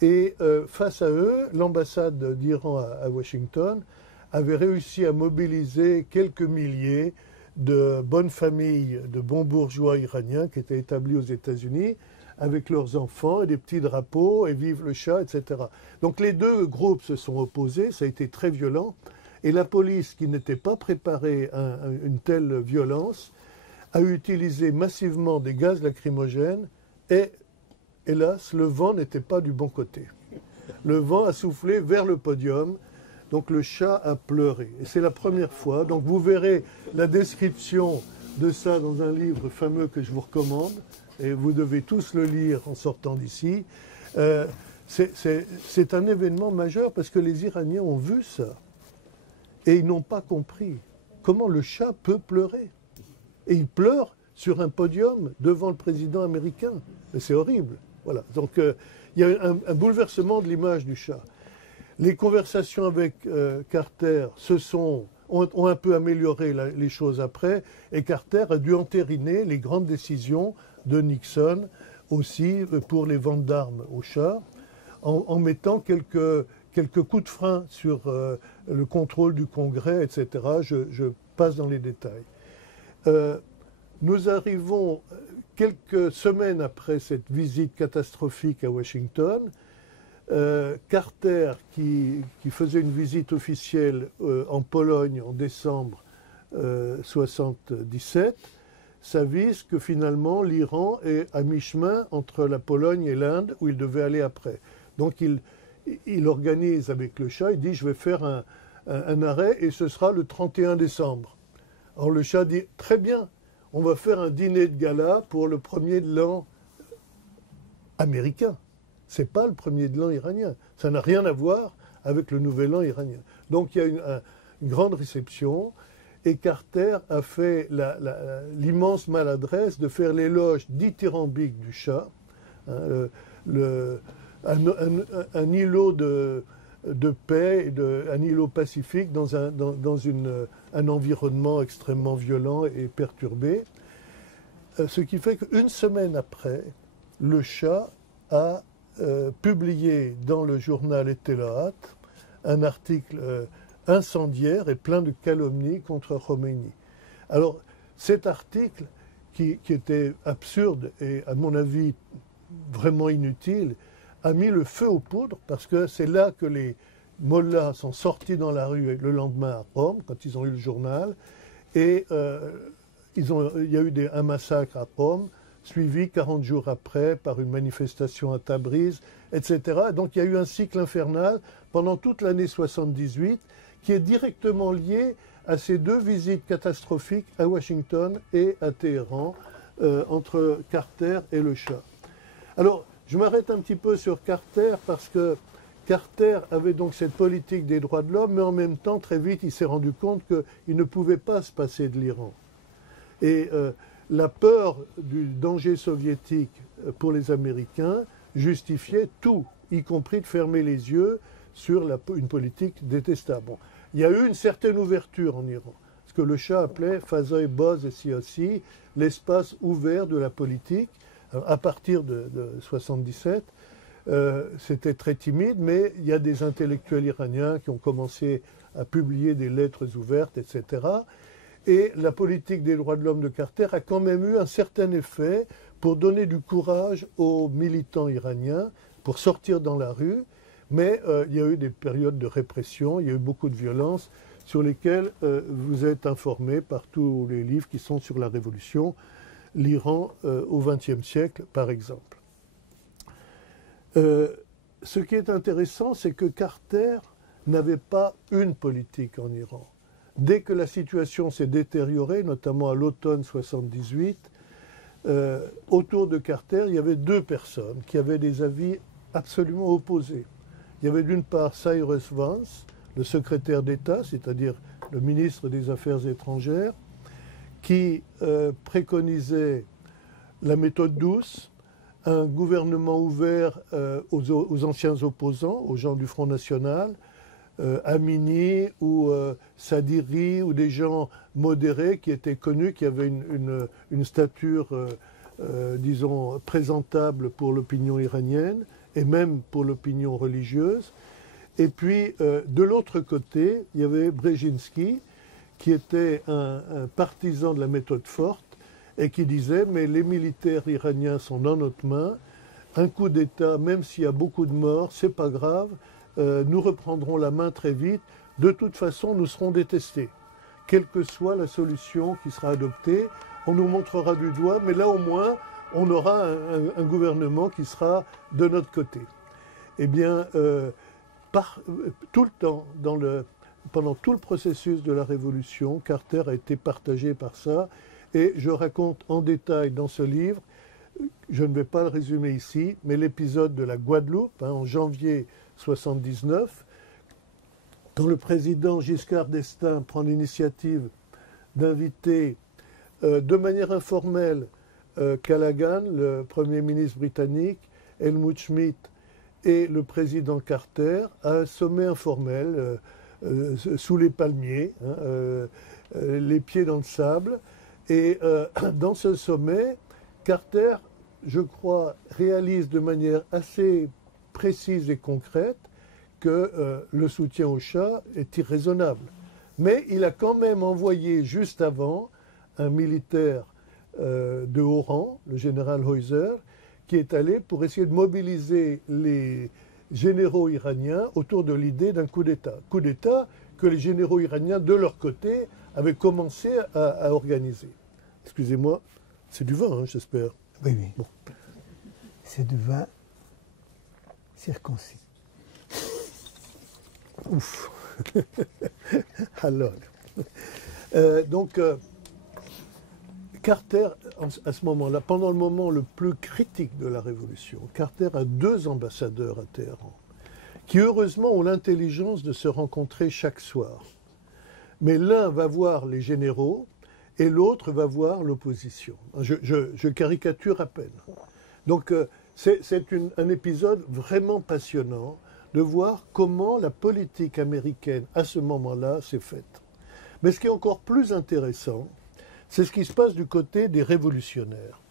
Et face à eux, l'ambassade d'Iran à Washington avait réussi à mobiliser quelques milliers de bonnes familles, de bons bourgeois iraniens qui étaient établis aux États-Unis, avec leurs enfants et des petits drapeaux, et vive le Shah, etc. Donc les deux groupes se sont opposés, ça a été très violent, et la police, qui n'était pas préparée à une telle violence, a utilisé massivement des gaz lacrymogènes, et hélas, le vent n'était pas du bon côté. Le vent a soufflé vers le podium, donc le Shah a pleuré. Et c'est la première fois, donc vous verrez la description de ça dans un livre fameux que je vous recommande, et vous devez tous le lire en sortant d'ici. C'est un événement majeur parce que les Iraniens ont vu ça et ils n'ont pas compris comment le Shah peut pleurer. Et il pleure sur un podium devant le président américain. C'est horrible. Voilà. Donc il y a un bouleversement de l'image du Shah. Les conversations avec Carter ont un peu amélioré les choses après, et Carter a dû entériner les grandes décisions de Nixon aussi pour les ventes d'armes au Shah, en mettant quelques coups de frein sur le contrôle du Congrès, etc. Je passe dans les détails. Nous arrivons quelques semaines après cette visite catastrophique à Washington. Carter, qui faisait une visite officielle en Pologne en décembre 1977, s'avise que finalement l'Iran est à mi-chemin entre la Pologne et l'Inde, où il devait aller après. Donc il organise avec le Shah, il dit je vais faire un arrêt et ce sera le 31 décembre. Alors le Shah dit très bien, on va faire un dîner de gala pour le premier de l'an américain. Ce n'est pas le premier de l'an iranien. Ça n'a rien à voir avec le nouvel an iranien. Donc il y a une grande réception. Et Carter a fait l'immense maladresse de faire l'éloge dithyrambique du Shah, hein, un îlot de paix, un îlot pacifique dans un environnement extrêmement violent et perturbé. Ce qui fait qu'une semaine après, le Shah a publié dans le journal Etelaat un article incendiaire et plein de calomnies contre Khomeini. Alors, cet article, qui était absurde et, à mon avis, vraiment inutile, a mis le feu aux poudres, parce que c'est là que les mollahs sont sortis dans la rue le lendemain à Rome, quand ils ont eu le journal, et il y a eu un massacre à Rome, suivi 40 jours après par une manifestation à Tabriz, etc. Donc il y a eu un cycle infernal pendant toute l'année 78, qui est directement lié à ces deux visites catastrophiques à Washington et à Téhéran, entre Carter et le Shah. Alors, je m'arrête un petit peu sur Carter, parce que Carter avait donc cette politique des droits de l'homme, mais en même temps, très vite, il s'est rendu compte qu'il ne pouvait pas se passer de l'Iran. Et la peur du danger soviétique pour les Américains justifiait tout, y compris de fermer les yeux sur une politique détestable. Bon, il y a eu une certaine ouverture en Iran, ce que le Shah appelait Fazay Boz et Siyasi, l'espace ouvert de la politique. À partir de 1977, c'était très timide, mais il y a des intellectuels iraniens qui ont commencé à publier des lettres ouvertes, etc. Et la politique des droits de l'homme de Carter a quand même eu un certain effet pour donner du courage aux militants iraniens, pour sortir dans la rue. Mais il y a eu des périodes de répression, il y a eu beaucoup de violences sur lesquelles vous êtes informés par tous les livres qui sont sur la révolution, l'Iran au XXe siècle par exemple. Ce qui est intéressant, c'est que Carter n'avait pas une politique en Iran. Dès que la situation s'est détériorée, notamment à l'automne 1978, autour de Carter, il y avait deux personnes qui avaient des avis absolument opposés. il y avait d'une part Cyrus Vance, le secrétaire d'État, c'est-à-dire le ministre des Affaires étrangères, qui préconisait la méthode douce, un gouvernement ouvert aux anciens opposants, aux gens du Front National, Amini ou Sadiri, ou des gens modérés qui étaient connus, qui avaient une stature, disons, présentable pour l'opinion iranienne et même pour l'opinion religieuse. Et puis, de l'autre côté, il y avait Brzezinski, qui était un partisan de la méthode forte et qui disait « mais les militaires iraniens sont dans notre main, un coup d'État, même s'il y a beaucoup de morts, c'est pas grave, nous reprendrons la main très vite, de toute façon nous serons détestés. Quelle que soit la solution qui sera adoptée, on nous montrera du doigt, mais là au moins on aura un gouvernement qui sera de notre côté. » Eh bien, tout le temps, pendant tout le processus de la Révolution, Carter a été partagé par ça, et je raconte en détail dans ce livre, je ne vais pas le résumer ici, mais l'épisode de la Guadeloupe, en janvier 1979, quand le président Giscard d'Estaing prend l'initiative d'inviter de manière informelle Callaghan, le Premier ministre britannique, Helmut Schmidt et le président Carter à un sommet informel sous les palmiers, les pieds dans le sable. Et dans ce sommet, Carter, je crois, réalise de manière assez précise et concrète que le soutien au Shah est irraisonnable. Mais il a quand même envoyé juste avant un militaire de haut rang, le général Heuser, qui est allé pour essayer de mobiliser les généraux iraniens autour de l'idée d'un coup d'État. Coup d'État que les généraux iraniens, de leur côté, avaient commencé à organiser. Excusez-moi, c'est du vin, hein, j'espère. Oui, oui. Bon. C'est du vin circoncis. Ouf. Alors, donc, Carter, à ce moment-là, pendant le moment le plus critique de la Révolution, Carter a 2 ambassadeurs à Téhéran, qui heureusement ont l'intelligence de se rencontrer chaque soir. Mais l'un va voir les généraux et l'autre va voir l'opposition. Je caricature à peine. Donc c'est un épisode vraiment passionnant de voir comment la politique américaine à ce moment-là s'est faite. Mais ce qui est encore plus intéressant, c'est ce qui se passe du côté des révolutionnaires.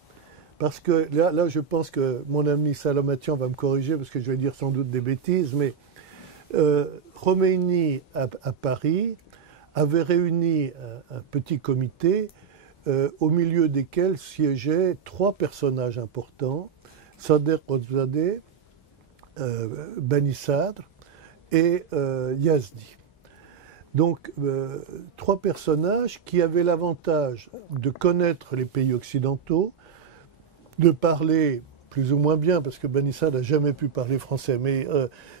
Parce que là je pense que mon ami Salamatian va me corriger parce que je vais dire sans doute des bêtises, mais Khomeini à Paris avait réuni un petit comité au milieu desquels siégeaient 3 personnages importants, Sadr Ozadeh, Bani Sadr et Yazdi. Donc 3 personnages qui avaient l'avantage de connaître les pays occidentaux, de parler plus ou moins bien, parce que Bani Sadr n'a jamais pu parler français, mais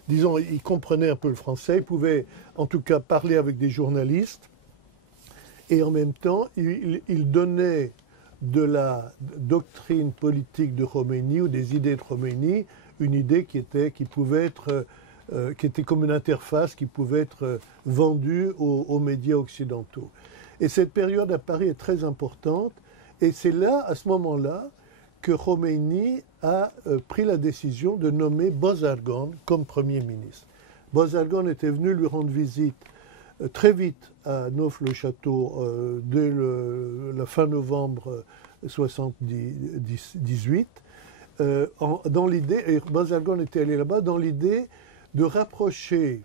disons, il comprenait un peu le français, il pouvait en tout cas parler avec des journalistes, et en même temps, il donnait de la doctrine politique de Khomeini ou des idées de Khomeini, une idée qui était comme une interface qui pouvait être vendue aux médias occidentaux. Et cette période à Paris est très importante, et c'est là, à ce moment-là, que Khomeini a pris la décision de nommer Bozargan comme Premier ministre. Bozargan était venu lui rendre visite très vite à Neauphle-le-Château dès la fin novembre 1978, dans l'idée, et Bozargan était allé là-bas dans l'idée de rapprocher,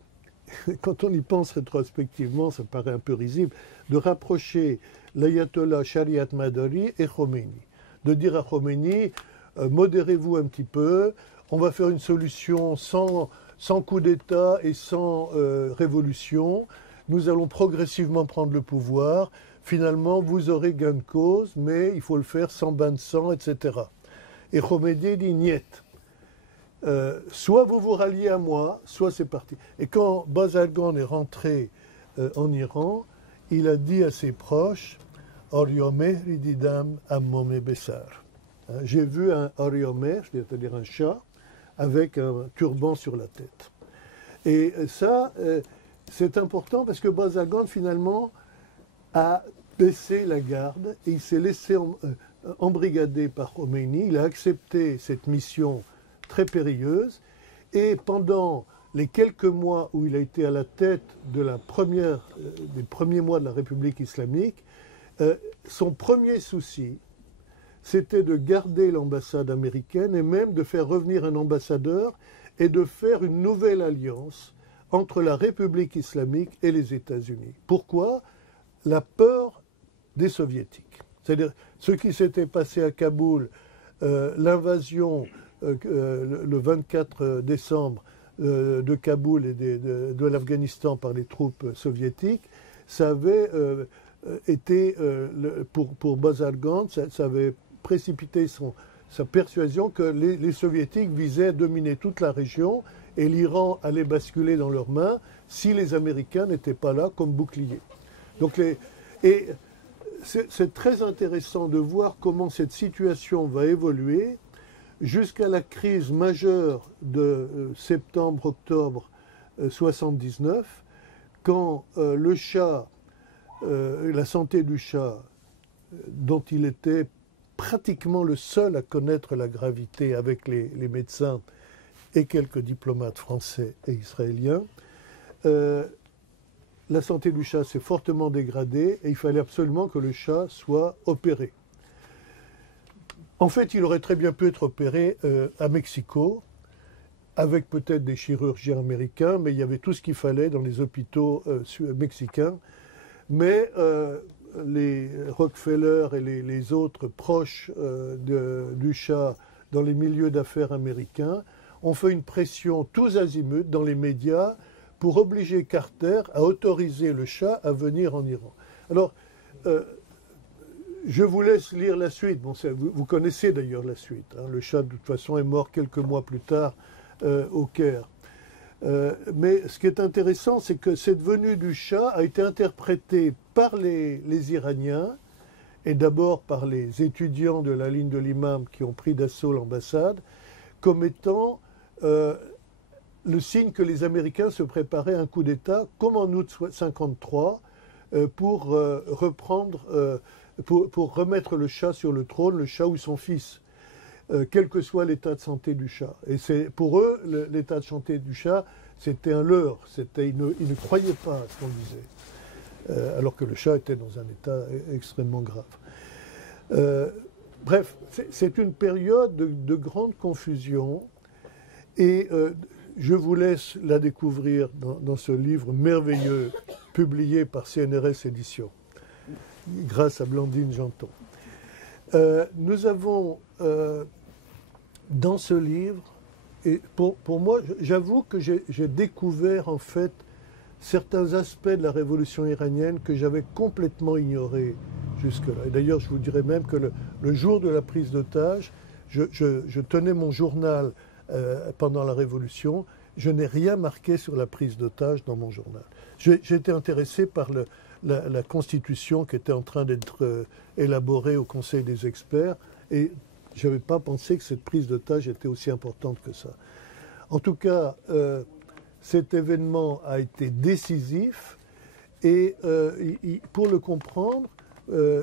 quand on y pense rétrospectivement, ça paraît un peu risible, de rapprocher l'ayatollah Shariat Madari et Khomeini. De dire à Khomeini, modérez-vous un petit peu, on va faire une solution sans coup d'État et sans révolution, nous allons progressivement prendre le pouvoir, finalement vous aurez gain de cause, mais il faut le faire sans bain de sang, etc. Et Khomeini dit, niet. Soit vous vous ralliez à moi, soit c'est parti. Et quand Bozargan est rentré en Iran, il a dit à ses proches, Oriomer didam ammome besar. J'ai vu un oriomer, c'est-à-dire un chat, avec un turban sur la tête. Et ça, c'est important parce que Baz-Algan, finalement, a baissé la garde et il s'est laissé embrigader par Khomeini. Il a accepté cette mission très périlleuse et pendant les quelques mois où il a été à la tête de des premiers mois de la République islamique, son premier souci, c'était de garder l'ambassade américaine et même de faire revenir un ambassadeur et de faire une nouvelle alliance entre la République islamique et les États-Unis. Pourquoi? La peur des soviétiques. C'est-à-dire ce qui s'était passé à Kaboul, l'invasion le 24 décembre de Kaboul et de l'Afghanistan par les troupes soviétiques, ça avait été, pour Baz-Algan, ça avait précipité sa persuasion que les soviétiques visaient à dominer toute la région et l'Iran allait basculer dans leurs mains si les Américains n'étaient pas là comme bouclier. Donc c'est très intéressant de voir comment cette situation va évoluer jusqu'à la crise majeure de septembre-octobre 1979, quand le Shah, la santé du Shah, dont il était pratiquement le seul à connaître la gravité avec les médecins et quelques diplomates français et israéliens, la santé du Shah s'est fortement dégradée et il fallait absolument que le Shah soit opéré. En fait, il aurait très bien pu être opéré à Mexico, avec peut-être des chirurgiens américains, mais il y avait tout ce qu'il fallait dans les hôpitaux mexicains. Mais les Rockefeller et les autres proches du Shah dans les milieux d'affaires américains ont fait une pression tous azimuts dans les médias pour obliger Carter à autoriser le Shah à venir en Iran. Alors, je vous laisse lire la suite. Bon, vous connaissez d'ailleurs la suite. Hein. Le Shah, de toute façon, est mort quelques mois plus tard au Caire. Mais ce qui est intéressant, c'est que cette venue du Shah a été interprétée par les Iraniens, et d'abord par les étudiants de la ligne de l'imam qui ont pris d'assaut l'ambassade, comme étant le signe que les Américains se préparaient à un coup d'État, comme en août 1953, pour remettre le Shah sur le trône, le Shah ou son fils, quel que soit l'état de santé du Shah. Et pour eux, l'état de santé du Shah, c'était un leurre. Ils ne croyaient pas à ce qu'on disait, alors que le Shah était dans un état extrêmement grave. Bref, c'est une période de grande confusion et je vous laisse la découvrir dans ce livre merveilleux publié par CNRS Éditions, grâce à Blandine Janton. Nous avons dans ce livre, et pour moi, j'avoue que j'ai découvert en fait certains aspects de la révolution iranienne que j'avais complètement ignorés jusque-là. Et d'ailleurs, je vous dirais même que le jour de la prise d'otage, je tenais mon journal pendant la Révolution, je n'ai rien marqué sur la prise d'otage dans mon journal. J'étais intéressé par la constitution qui était en train d'être élaborée au Conseil des experts et je n'avais pas pensé que cette prise d'otage était aussi importante que ça. En tout cas, cet événement a été décisif et pour le comprendre,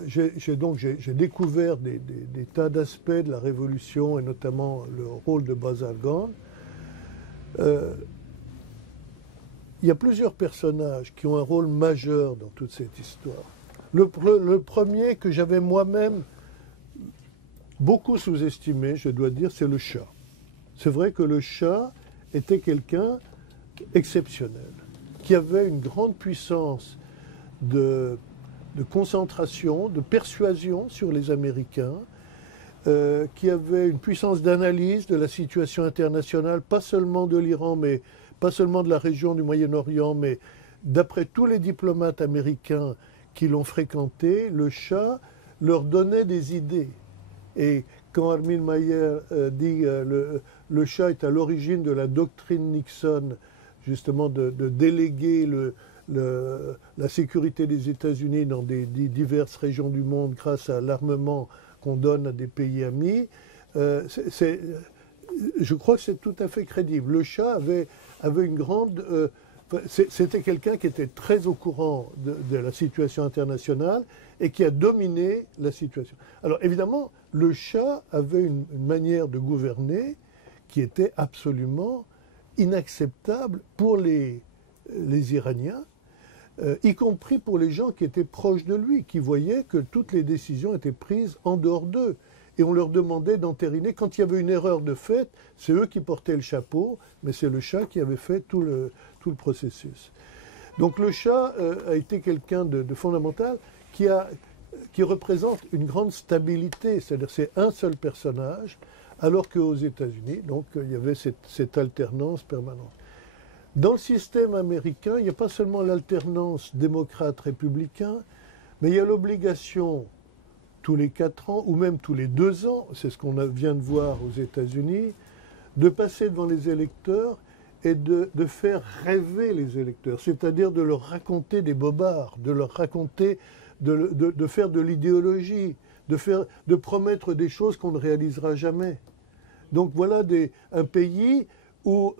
j'ai découvert des tas d'aspects de la Révolution et notamment le rôle de Baz-Algan. Il y a plusieurs personnages qui ont un rôle majeur dans toute cette histoire. Le premier que j'avais moi-même beaucoup sous-estimé, je dois dire, c'est le Shah. C'est vrai que le Shah était quelqu'un exceptionnel, qui avait une grande puissance de concentration, de persuasion sur les Américains, qui avait une puissance d'analyse de la situation internationale, pas seulement de l'Iran, mais pas seulement de la région du Moyen-Orient, mais d'après tous les diplomates américains qui l'ont fréquenté, le Shah leur donnait des idées. Et quand Armin Meier dit le Shah est à l'origine de la doctrine Nixon, justement de déléguer la sécurité des États-Unis dans des diverses régions du monde grâce à l'armement qu'on donne à des pays amis, je crois que c'est tout à fait crédible. Le Shah avait une grande... c'était quelqu'un qui était très au courant de la situation internationale et qui a dominé la situation. Alors évidemment, le Shah avait une manière de gouverner qui était absolument inacceptable pour les Iraniens, y compris pour les gens qui étaient proches de lui, qui voyaient que toutes les décisions étaient prises en dehors d'eux. Et on leur demandait d'entériner. Quand il y avait une erreur de fait, c'est eux qui portaient le chapeau, mais c'est le Shah qui avait fait tout le processus. Donc le Shah a été quelqu'un de fondamental qui représente une grande stabilité, c'est-à-dire c'est un seul personnage, alors qu'aux États-Unis, donc il y avait cette alternance permanente. Dans le système américain, il n'y a pas seulement l'alternance démocrate-républicain, mais il y a l'obligation tous les 4 ans, ou même tous les 2 ans, c'est ce qu'on vient de voir aux États-Unis, de passer devant les électeurs et de faire rêver les électeurs, c'est-à-dire de leur raconter des bobards, de leur raconter, de faire de l'idéologie, de promettre des choses qu'on ne réalisera jamais. Donc voilà un pays où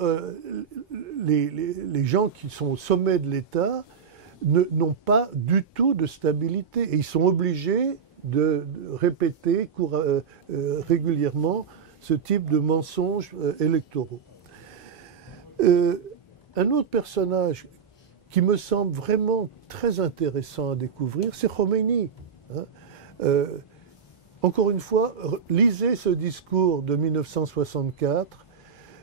les gens qui sont au sommet de l'État n'ont pas du tout de stabilité et ils sont obligés de répéter régulièrement ce type de mensonges électoraux. Un autre personnage qui me semble vraiment très intéressant à découvrir, c'est Khomeini. Encore une fois, lisez ce discours de 1964.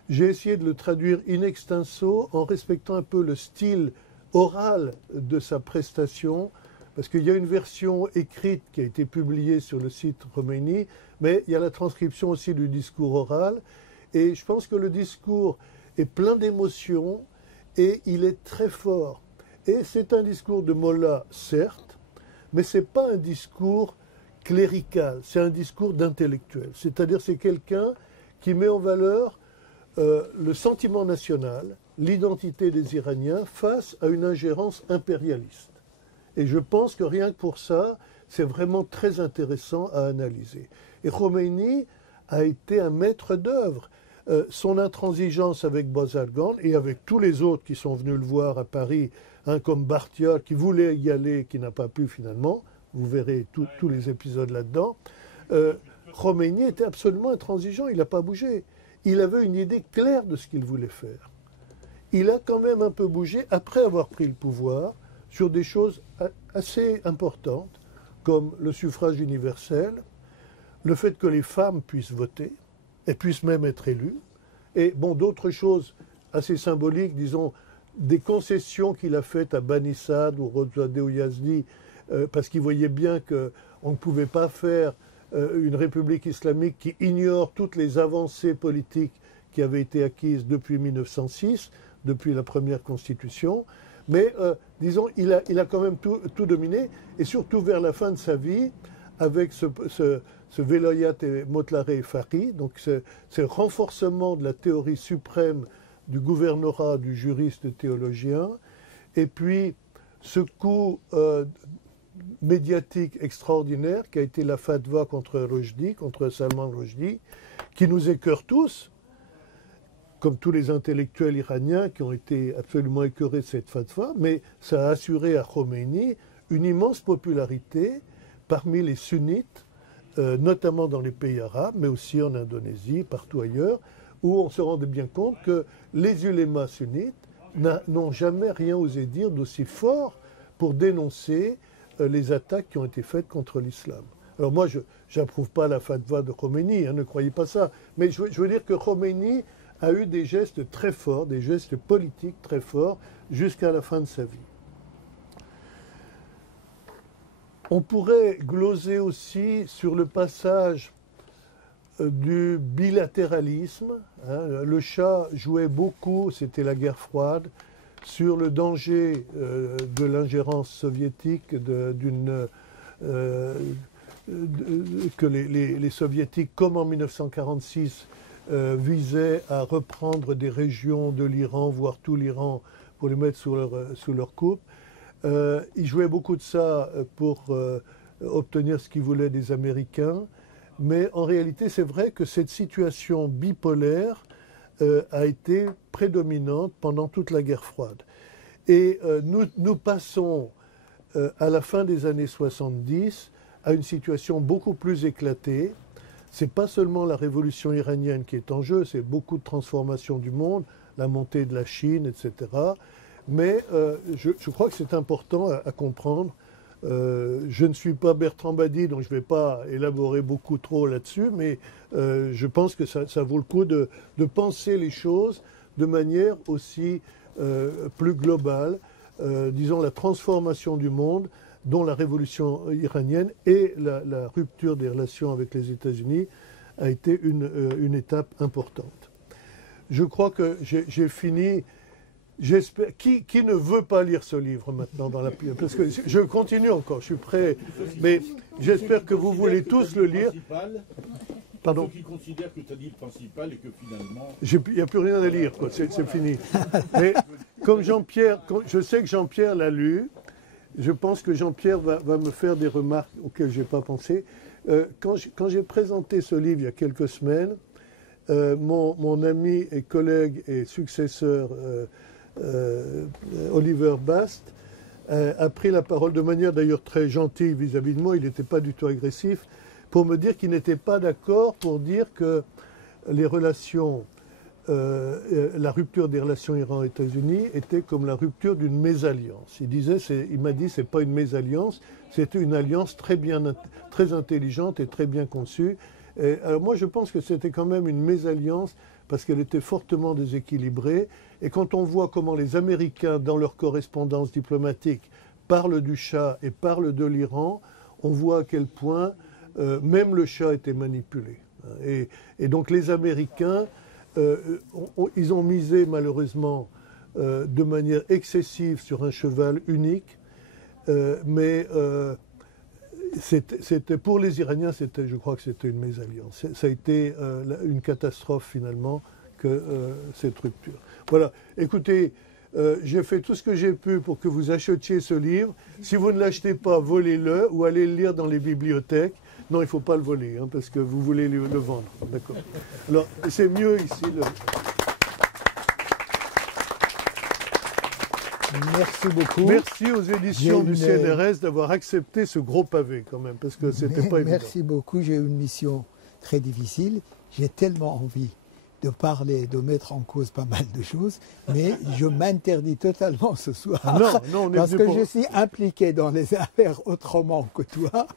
J'ai essayé de le traduire in extenso en respectant un peu le style oral de sa prestation, parce qu'il y a une version écrite qui a été publiée sur le site Khomeini, mais il y a la transcription aussi du discours oral. Et je pense que le discours est plein d'émotions et il est très fort. Et c'est un discours de Mollah, certes, mais ce n'est pas un discours clérical, c'est un discours d'intellectuel. C'est-à-dire c'est quelqu'un qui met en valeur le sentiment national, l'identité des Iraniens face à une ingérence impérialiste. Et je pense que rien que pour ça, c'est vraiment très intéressant à analyser. Et Khomeini a été un maître d'œuvre. Son intransigeance avec Bozargan et avec tous les autres qui sont venus le voir à Paris, comme Bartiol qui voulait y aller, qui n'a pas pu finalement, vous verrez tous les épisodes là-dedans, Khomeini était absolument intransigeant, il n'a pas bougé. Il avait une idée claire de ce qu'il voulait faire. Il a quand même un peu bougé après avoir pris le pouvoir sur des choses assez importantes, comme le suffrage universel, le fait que les femmes puissent voter, et puissent même être élues, et bon, d'autres choses assez symboliques, disons, des concessions qu'il a faites à Bani Sad ou Rozadeh ou Yazdi, parce qu'il voyait bien qu'on ne pouvait pas faire une république islamique qui ignore toutes les avancées politiques qui avaient été acquises depuis 1906, depuis la première constitution. Mais, disons, il a quand même tout dominé, et surtout vers la fin de sa vie, avec ce Velayat et Motlare et Faqih, donc ce renforcement de la théorie suprême du gouvernorat, du juriste théologien, et puis ce coup médiatique extraordinaire qui a été la fatwa contre Rushdie, contre Salman Rushdie, qui nous écœure tous, comme tous les intellectuels iraniens qui ont été absolument écœurés de cette fatwa, mais ça a assuré à Khomeini une immense popularité parmi les sunnites, notamment dans les pays arabes, mais aussi en Indonésie, partout ailleurs, où on se rendait bien compte que les ulémas sunnites n'ont jamais rien osé dire d'aussi fort pour dénoncer les attaques qui ont été faites contre l'islam. Alors moi, je n'approuve pas la fatwa de Khomeini, ne croyez pas ça, mais je veux dire que Khomeini a eu des gestes très forts, des gestes politiques très forts, jusqu'à la fin de sa vie. On pourrait gloser aussi sur le passage du bilatéralisme. Le Shah jouait beaucoup, c'était la guerre froide, sur le danger de l'ingérence soviétique, que les soviétiques, comme en 1946, visaient à reprendre des régions de l'Iran, voire tout l'Iran, pour les mettre sous leur coupe. Ils jouaient beaucoup de ça pour obtenir ce qu'ils voulaient des Américains. Mais en réalité, c'est vrai que cette situation bipolaire a été prédominante pendant toute la guerre froide. Et nous passons à la fin des années 70 à une situation beaucoup plus éclatée. Ce n'est pas seulement la révolution iranienne qui est en jeu, c'est beaucoup de transformations du monde, la montée de la Chine, etc. Mais je crois que c'est important à comprendre. Je ne suis pas Bertrand Badi, donc je ne vais pas élaborer beaucoup trop là-dessus, mais je pense que ça vaut le coup de penser les choses de manière aussi plus globale. Disons la transformation du monde, dont la révolution iranienne et la rupture des relations avec les États-Unis a été une étape importante. Je crois que j'ai fini. J'espère. Qui ne veut pas lire ce livre maintenant dans la parce que je continue encore, je suis prêt, mais j'espère que vous voulez tous le lire. Pardon. Ceux qui considèrent que tu as dit le principal et que finalement. Il n'y a plus rien à lire, quoi. C'est fini. Mais comme Jean-Pierre, je sais que Jean-Pierre l'a lu, je pense que Jean-Pierre va me faire des remarques auxquelles je n'ai pas pensé. Quand j'ai présenté ce livre il y a quelques semaines, mon ami et collègue et successeur Oliver Bast a pris la parole de manière d'ailleurs très gentille vis-à-vis de moi, il n'était pas du tout agressif, pour me dire qu'il n'était pas d'accord pour dire que les relations, la rupture des relations Iran-États-Unis était comme la rupture d'une mésalliance. Il m'a dit c'est pas une mésalliance, c'était une alliance très intelligente et très bien conçue. Et alors moi je pense que c'était quand même une mésalliance parce qu'elle était fortement déséquilibrée. Et quand on voit comment les Américains, dans leur correspondance diplomatique, parlent du Shah et parlent de l'Iran, on voit à quel point même le Shah était manipulé. Et donc les Américains, ils ont misé malheureusement de manière excessive sur un cheval unique, mais c'était pour les Iraniens, je crois que c'était une mésalliance. Ça a été une catastrophe finalement que cette rupture. Voilà, écoutez, j'ai fait tout ce que j'ai pu pour que vous achetiez ce livre. Si vous ne l'achetez pas, volez-le ou allez le lire dans les bibliothèques. Non, il ne faut pas le voler, hein, parce que vous voulez le vendre. D'accord. Alors, c'est mieux ici. Merci beaucoup. Merci aux éditions du CNRS d'avoir accepté ce gros pavé quand même, parce que c'était pas évident. Merci beaucoup. J'ai eu une mission très difficile. J'ai tellement envie de parler, de mettre en cause pas mal de choses, mais je m'interdis totalement ce soir, parce que je suis impliqué dans les affaires autrement que toi,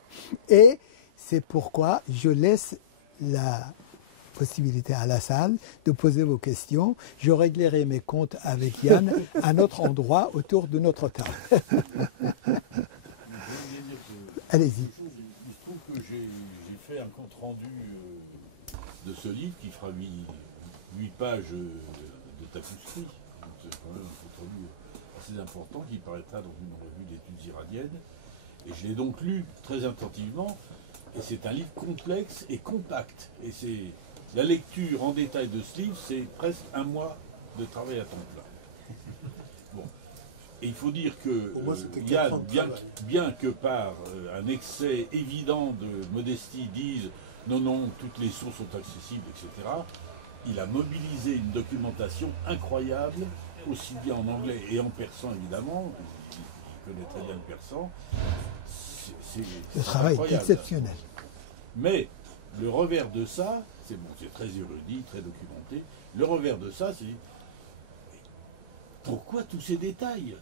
et c'est pourquoi je laisse la possibilité à la salle de poser vos questions. Je réglerai mes comptes avec Yann à notre endroit autour de notre table. Allez-y. Il se trouve que j'ai fait un compte rendu de ce livre qui fera 8 pages de tapisserie. C'est quand même un compte rendu assez important qui paraîtra dans une revue d'études iraniennes. Et je l'ai donc lu très attentivement. Et c'est un livre complexe et compact. Et c'est la lecture en détail de ce livre, c'est presque un mois de travail à temps plein. Bon. Et il faut dire que Yann, bien que par un excès évident de modestie, dise non, toutes les sources sont accessibles, etc., il a mobilisé une documentation incroyable, aussi bien en anglais et en persan évidemment, il connaît très bien le persan. Le travail est exceptionnel. Mais le revers de ça, c'est bon, c'est très érudit, très documenté. Le revers de ça, c'est pourquoi tous ces détails?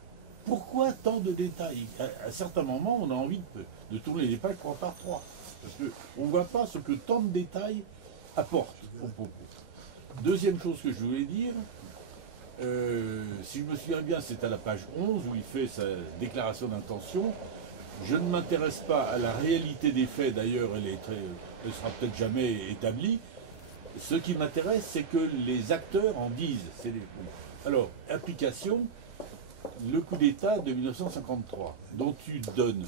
Pourquoi tant de détails? À certains moments, on a envie de tourner les pages 3 par 3. Parce qu'on ne voit pas ce que tant de détails apportent au propos. Deuxième chose que je voulais dire, si je me souviens bien, c'est à la page 11 où il fait sa déclaration d'intention. Je ne m'intéresse pas à la réalité des faits, d'ailleurs, elle ne sera peut-être jamais établie. Ce qui m'intéresse, c'est que les acteurs en disent. Alors, application, le coup d'État de 1953, dont tu donnes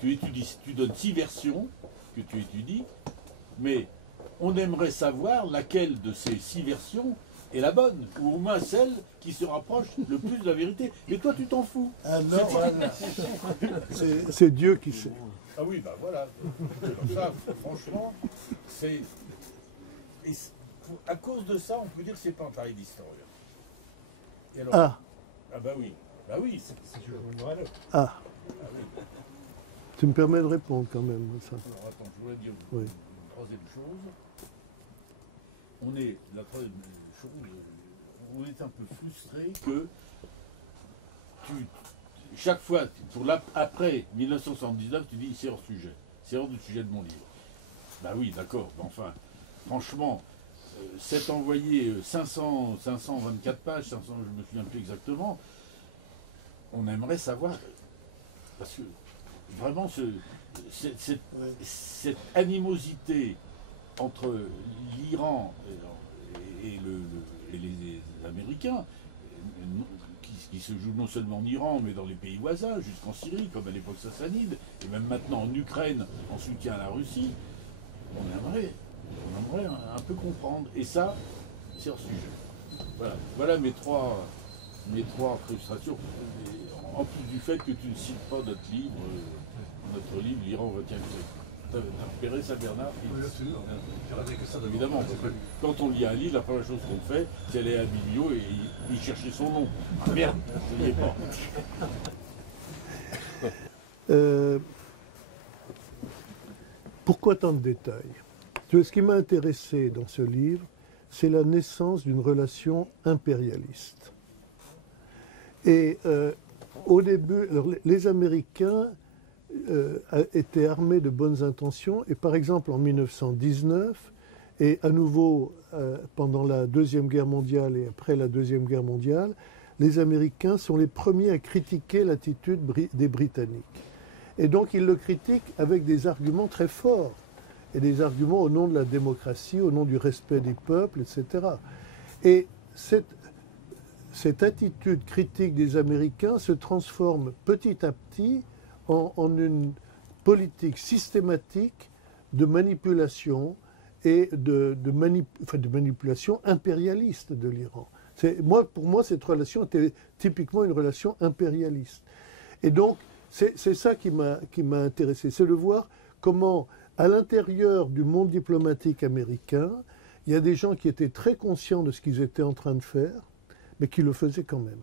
6 versions que tu étudies, mais on aimerait savoir laquelle de ces 6 versions est la bonne, ou au moins celle qui se rapproche le plus de la vérité. Et toi, tu t'en fous. Ah non, c'est Dieu qui sait. Ah oui, ben voilà. Ça, franchement, c'est... à cause de ça, on peut dire que c'est pas un travail d'historien. Et alors, Ah, bah oui, c'est toujours une valeur. ah, Ah oui. tu me permets de répondre quand même à ça. Alors attends, je voulais dire Oui. une troisième chose. La troisième chose, on est un peu frustré que chaque fois, après 1979, tu dis c'est hors sujet. C'est hors du sujet de mon livre. Bah oui, d'accord, mais enfin, franchement, c'est envoyé 524 pages, 500, je me souviens plus exactement. On aimerait savoir, parce que vraiment, cette animosité entre l'Iran et les Américains, qui se joue non seulement en Iran, mais dans les pays voisins, jusqu'en Syrie, comme à l'époque sassanide, et même maintenant en Ukraine, en soutien à la Russie, on aimerait un peu comprendre. Et ça, c'est hors sujet. Voilà mes trois frustrations. Et en plus du fait que tu ne cites pas notre livre, l'Iran retient que t'as repéré ça, Bernard? Oui, absolument. J'ai que ça devant. Évidemment, parce que quand on lit un livre, la première chose qu'on fait, c'est aller à la biblio et y chercher son nom. Ah merde, je n'y ai pas. Pourquoi tant de détails? Tu vois, ce qui m'a intéressé dans ce livre, c'est la naissance d'une relation impérialiste. Et au début, alors, les Américains étaient armés de bonnes intentions, et par exemple en 1919, et à nouveau pendant la Deuxième Guerre mondiale et après la Deuxième Guerre mondiale, les Américains sont les premiers à critiquer l'attitude des Britanniques. Et donc ils le critiquent avec des arguments très forts, et des arguments au nom de la démocratie, au nom du respect des peuples, etc. Et cette attitude critique des Américains se transforme petit à petit en une politique systématique de manipulation et de manipulation impérialiste de l'Iran. Pour moi, cette relation était typiquement une relation impérialiste. Et donc, c'est ça qui m'a intéressé, c'est de voir comment, à l'intérieur du monde diplomatique américain, il y a des gens qui étaient très conscients de ce qu'ils étaient en train de faire, mais qui le faisaient quand même.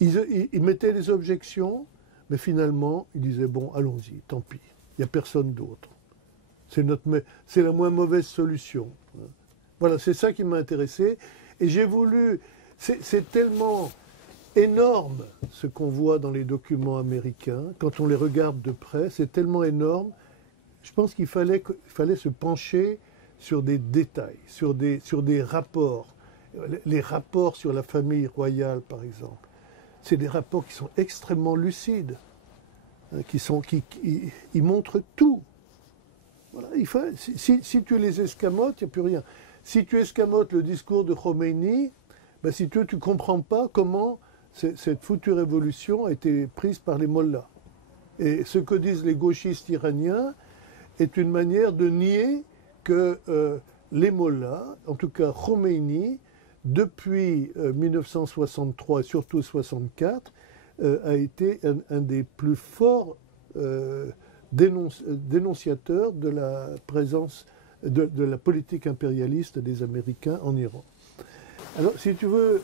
Ils mettaient des objections, mais finalement, ils disaient, bon, allons-y, tant pis, il n'y a personne d'autre. C'est la moins mauvaise solution. Voilà, c'est ça qui m'a intéressé. Et j'ai voulu... C'est tellement énorme ce qu'on voit dans les documents américains, quand on les regarde de près, c'est tellement énorme. Je pense qu'il fallait se pencher sur des détails, sur des rapports. Les rapports sur la famille royale, par exemple. C'est des rapports qui sont extrêmement lucides, ils montrent tout. Voilà, si tu les escamotes, il n'y a plus rien. Si tu escamotes le discours de Khomeini, ben si tu ne comprends pas comment cette foutue révolution a été prise par les mollahs. Et ce que disent les gauchistes iraniens est une manière de nier que les mollahs, en tout cas Khomeini, depuis 1963 et surtout 1964, a été un des plus forts dénonciateurs de la présence de la politique impérialiste des Américains en Iran. Alors, si tu veux,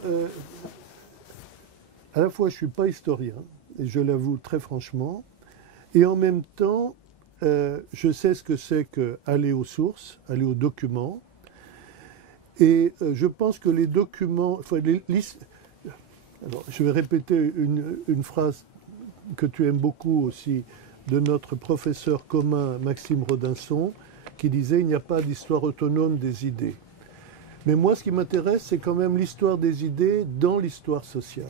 à la fois je ne suis pas historien, et je l'avoue très franchement, et en même temps, je sais ce que c'est qu'aller aux sources, aller aux documents, et je pense que les documents... Alors, je vais répéter une phrase que tu aimes beaucoup aussi, de notre professeur commun Maxime Rodinson, qui disait « Il n'y a pas d'histoire autonome des idées ». Mais moi, ce qui m'intéresse, c'est quand même l'histoire des idées dans l'histoire sociale.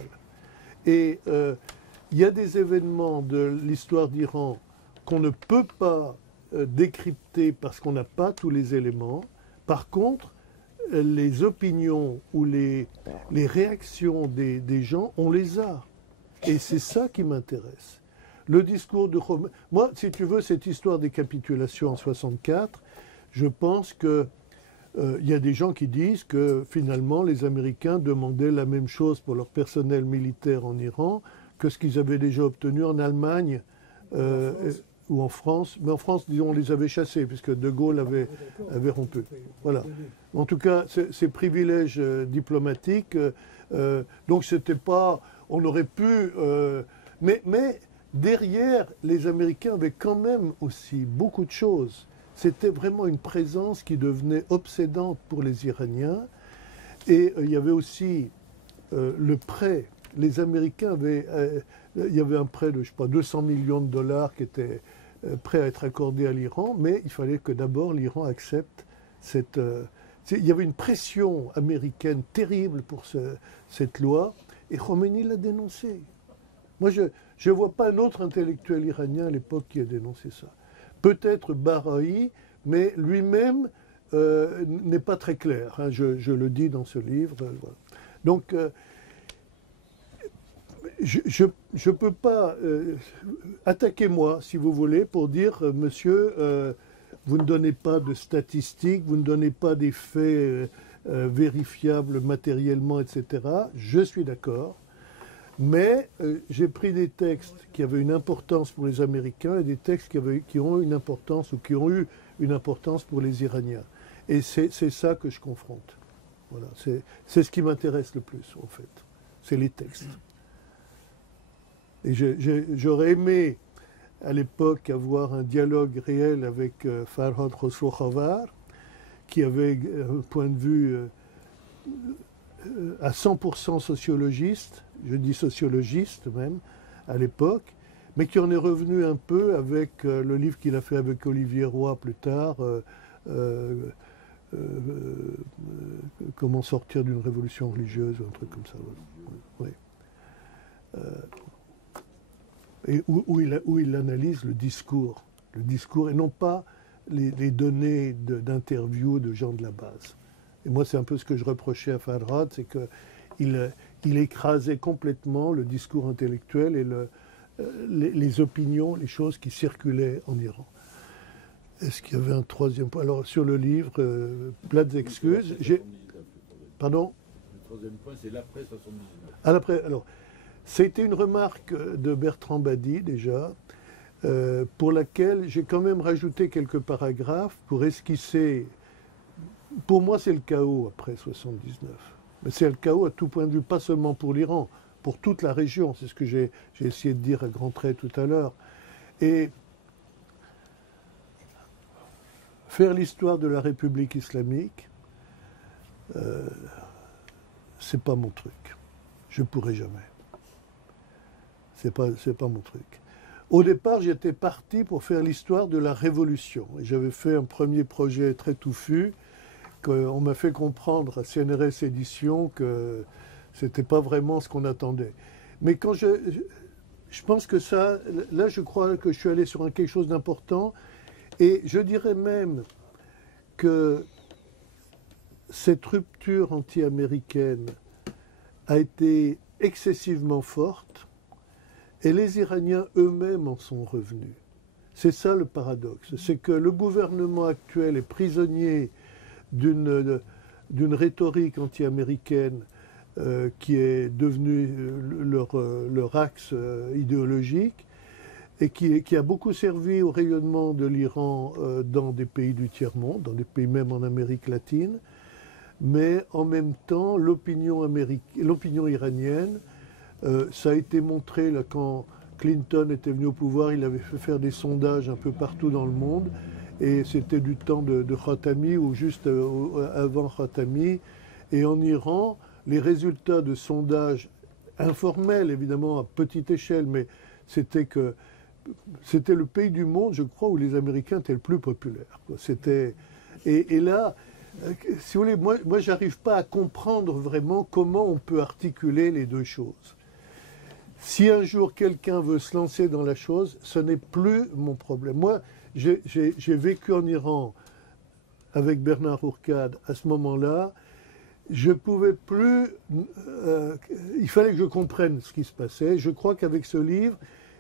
Et il y a des événements de l'histoire d'Iran qu'on ne peut pas décrypter parce qu'on n'a pas tous les éléments. Par contre, les opinions ou les réactions des gens, on les a. Et c'est ça qui m'intéresse. Le discours de Khomeini... Moi, si tu veux, cette histoire des capitulations en 1964, je pense que il y a des gens qui disent que finalement les Américains demandaient la même chose pour leur personnel militaire en Iran que ce qu'ils avaient déjà obtenu en Allemagne ou en France, mais en France, disons, on les avait chassés, puisque De Gaulle avait rompu. Voilà. En tout cas, ces privilèges diplomatiques, donc c'était pas, on aurait pu, mais derrière, les Américains avaient quand même aussi beaucoup de choses. C'était vraiment une présence qui devenait obsédante pour les Iraniens, et il y avait aussi le prêt. Les Américains avaient, il y avait un prêt de, je sais pas, 200 millions de dollars qui était prêt à être accordé à l'Iran, mais il fallait que d'abord l'Iran accepte cette... il y avait une pression américaine terrible pour cette loi, et Khomeini l'a dénoncé. Moi, je ne vois pas un autre intellectuel iranien à l'époque qui a dénoncé ça. Peut-être Barahi, mais lui-même n'est pas très clair. Hein, je le dis dans ce livre. Voilà. Donc, je ne peux pas attaquer moi, si vous voulez, pour dire, monsieur, vous ne donnez pas de statistiques, vous ne donnez pas des faits vérifiables matériellement, etc. Je suis d'accord, mais j'ai pris des textes qui avaient une importance pour les Américains et des textes qui ont une importance ou qui ont eu une importance pour les Iraniens. Et c'est ça que je confronte. Voilà, c'est ce qui m'intéresse le plus, en fait. C'est les textes. Et j'aurais aimé, à l'époque, avoir un dialogue réel avec Farhad Khosrow-Khavar, qui avait un point de vue à 100% sociologiste, je dis sociologiste même, à l'époque, mais qui en est revenu un peu avec le livre qu'il a fait avec Olivier Roy plus tard, Comment sortir d'une révolution religieuse, ou un truc comme ça. Oui. Et où il analyse le discours, et non pas les données d'interviews de gens de la base. Et moi, c'est un peu ce que je reprochais à Farhad, c'est qu'il écrasait complètement le discours intellectuel et les opinions, les choses qui circulaient en Iran. Est-ce qu'il y avait un troisième point? Alors, sur le livre, plates excuses, Pardon? Le troisième point, c'est l'après 79. À l'après, alors, c'était une remarque de Bertrand Badi, déjà, pour laquelle j'ai quand même rajouté quelques paragraphes pour esquisser. Pour moi, c'est le chaos après 79. Mais c'est le chaos à tout point de vue, pas seulement pour l'Iran, pour toute la région. C'est ce que j'ai essayé de dire à grands traits tout à l'heure. Et faire l'histoire de la République islamique, c'est pas mon truc. Je pourrai jamais. C'est pas mon truc. Au départ, j'étais parti pour faire l'histoire de la Révolution. Et j'avais fait un premier projet très touffu, qu'on m'a fait comprendre à CNRS Éditions que c'était pas vraiment ce qu'on attendait. Mais quand je pense que ça, là, je crois que je suis allé sur quelque chose d'important. Et je dirais même que cette rupture anti-américaine a été excessivement forte et les Iraniens eux-mêmes en sont revenus. C'est ça le paradoxe, c'est que le gouvernement actuel est prisonnier d'une rhétorique anti-américaine qui est devenue leur axe idéologique et qui a beaucoup servi au rayonnement de l'Iran dans des pays du tiers-monde, dans des pays même en Amérique latine, mais en même temps, l'opinion iranienne, ça a été montré là, quand Clinton était venu au pouvoir, il avait fait faire des sondages un peu partout dans le monde, et c'était du temps de Khatami ou juste avant Khatami, et en Iran, les résultats de sondages informels, évidemment à petite échelle, mais c'était le pays du monde, je crois, où les Américains étaient le plus populaires. Et là, si vous voulez, moi j'arrive pas à comprendre vraiment comment on peut articuler les deux choses. Si un jour quelqu'un veut se lancer dans la chose, ce n'est plus mon problème. Moi, j'ai vécu en Iran avec Bernard Hourcade à ce moment-là. Je pouvais plus... il fallait que je comprenne ce qui se passait. Je crois qu'avec ce livre,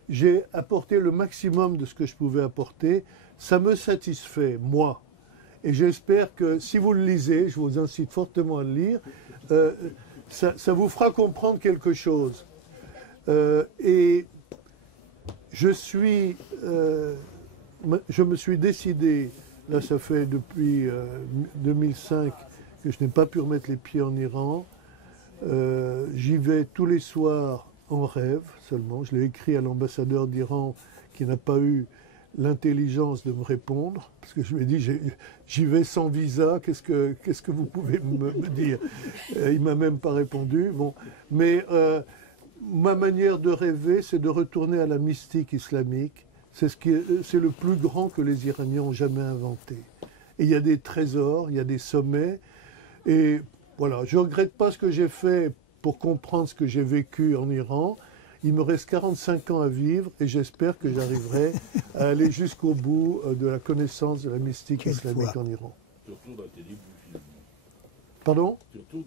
j'ai apporté le maximum de ce que je pouvais apporter. Ça me satisfait, moi. Et j'espère que si vous le lisez, je vous incite fortement à le lire, ça vous fera comprendre quelque chose. Et je suis je me suis décidé, là ça fait depuis 2005 que je n'ai pas pu remettre les pieds en Iran. J'y vais tous les soirs en rêve seulement. Je l'ai écrit à l'ambassadeur d'Iran qui n'a pas eu l'intelligence de me répondre, parce que je lui ai dit j'y vais sans visa, qu'est-ce que vous pouvez me dire? Il m'a même pas répondu. Bon. Mais ma manière de rêver, c'est de retourner à la mystique islamique. C'est le plus grand que les Iraniens ont jamais inventé. Et il y a des trésors, il y a des sommets, et voilà, je ne regrette pas ce que j'ai fait pour comprendre ce que j'ai vécu en Iran. Il me reste 45 ans à vivre et j'espère que j'arriverai à aller jusqu'au bout de la connaissance de la mystique islamique en Iran. Surtout dans tes débuts, finalement. Pardon? Surtout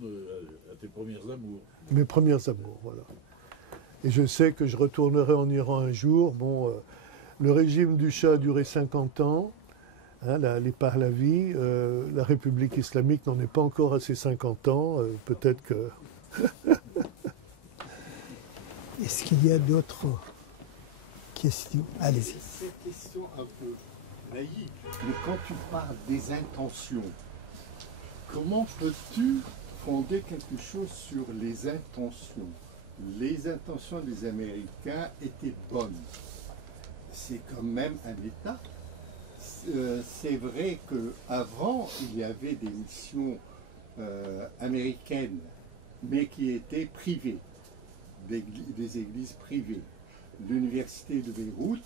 à tes premières amours. Mes premières amours, voilà. Et je sais que je retournerai en Iran un jour. Bon, le régime du Shah a duré 50 ans. Hein, les Pahlavis, la République islamique n'en est pas encore à ses 50 ans. Peut-être que... Est-ce qu'il y a d'autres questions? Allez-y. Cette question un peu naïve, mais quand tu parles des intentions, comment peux-tu fonder quelque chose sur les intentions? Les intentions des Américains étaient bonnes. C'est quand même un État. C'est vrai qu'avant, il y avait des missions américaines, mais qui étaient privées, des églises privées. L'université de Beyrouth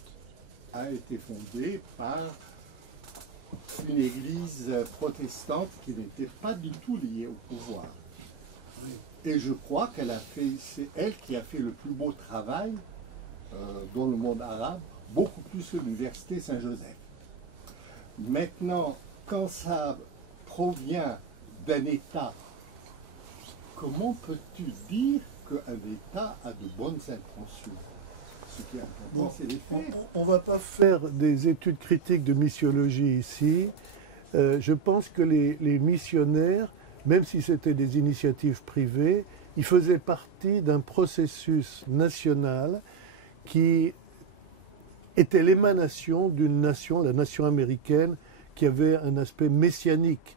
a été fondée par une église protestante qui n'était pas du tout liée au pouvoir. Et je crois qu'elle a fait, c'est elle qui a fait le plus beau travail dans le monde arabe, beaucoup plus que l'université Saint-Joseph. Maintenant, quand ça provient d'un État, comment peux-tu dire qu'un État a de bonnes intentions? Ce qui est important, c'est les faits. On ne va pas faire des études critiques de missiologie ici. Je pense que les missionnaires, même si c'était des initiatives privées, ils faisaient partie d'un processus national qui était l'émanation d'une nation, la nation américaine, qui avait un aspect messianique.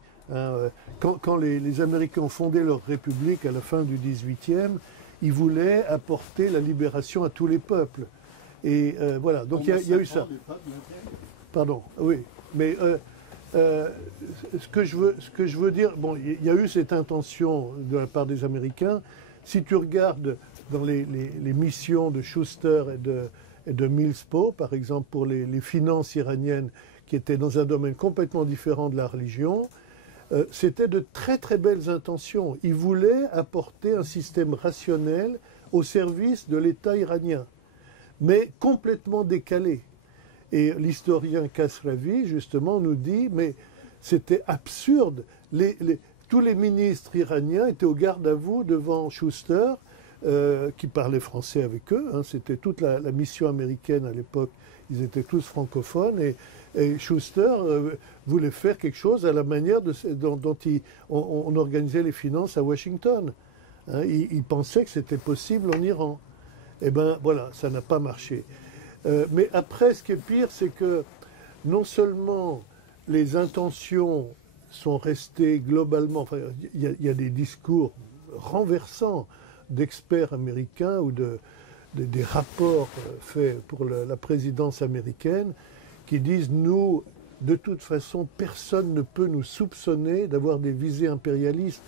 Quand les Américains ont fondé leur république à la fin du XVIIIe, ils voulaient apporter la libération à tous les peuples. Et voilà, donc il y a eu ça. Pardon, oui. Mais ce que je veux dire, bon, il y a eu cette intention de la part des Américains. Si tu regardes dans les missions de Schuster et de Millspo, par exemple, pour les finances iraniennes, qui étaient dans un domaine complètement différent de la religion, c'était de très très belles intentions. Ils voulaient apporter un système rationnel au service de l'État iranien, mais complètement décalé. Et l'historien Kasravi, justement, nous dit, mais c'était absurde. Tous les ministres iraniens étaient au garde à vous devant Schuster, qui parlait français avec eux. Hein, c'était toute la mission américaine à l'époque. Ils étaient tous francophones. Et Schuster voulait faire quelque chose à la manière dont on organisait les finances à Washington. Hein, il pensait que c'était possible en Iran. Eh bien, voilà, ça n'a pas marché. Mais après, ce qui est pire, c'est que non seulement les intentions sont restées globalement... Enfin, il y a des discours renversants d'experts américains ou des rapports faits pour la présidence américaine qui disent « Nous, de toute façon, personne ne peut nous soupçonner d'avoir des visées impérialistes.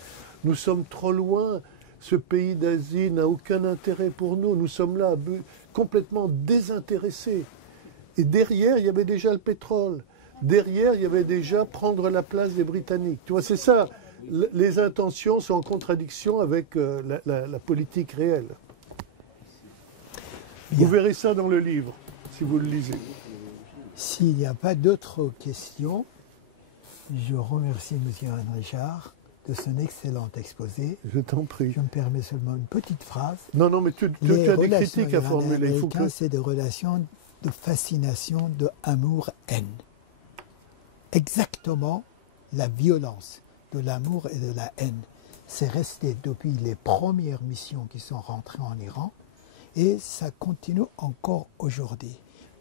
Nous sommes trop loin. Ce pays d'Asie n'a aucun intérêt pour nous. Nous sommes là complètement désintéressés. » Et derrière, il y avait déjà le pétrole. Derrière, il y avait déjà prendre la place des Britanniques. Tu vois, c'est ça. Les intentions sont en contradiction avec la politique réelle. Vous verrez ça dans le livre, si vous le lisez. S'il n'y a pas d'autres questions, je remercie M. Anne Richard de son excellent exposé. Je t'en prie. Je me permets seulement une petite phrase. Non, mais tu as des critiques à formuler. Il faut que... c'est des relations de fascination, de amour-haine. Exactement la violence de l'amour et de la haine. C'est resté depuis les premières missions qui sont rentrées en Iran et ça continue encore aujourd'hui,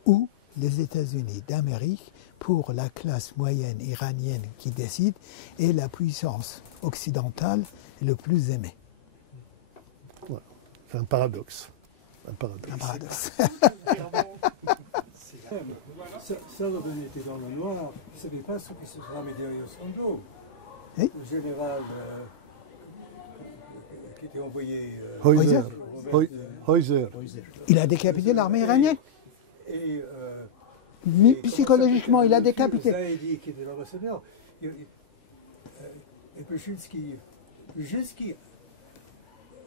où les États-Unis d'Amérique pour la classe moyenne iranienne qui décide et la puissance occidentale le plus aimée. Voilà. C'est un paradoxe. Un paradoxe. Un paradoxe. Sullivan était dans le noir, il ne savait pas ce qui se tramait derrière son dos. Oui. Le général qui était envoyé... Heuser. Il a décapité l'armée iranienne. Et, Psychologiquement, il a décapité. Zahedi, qui était l'ambassadeur, et Brzezinski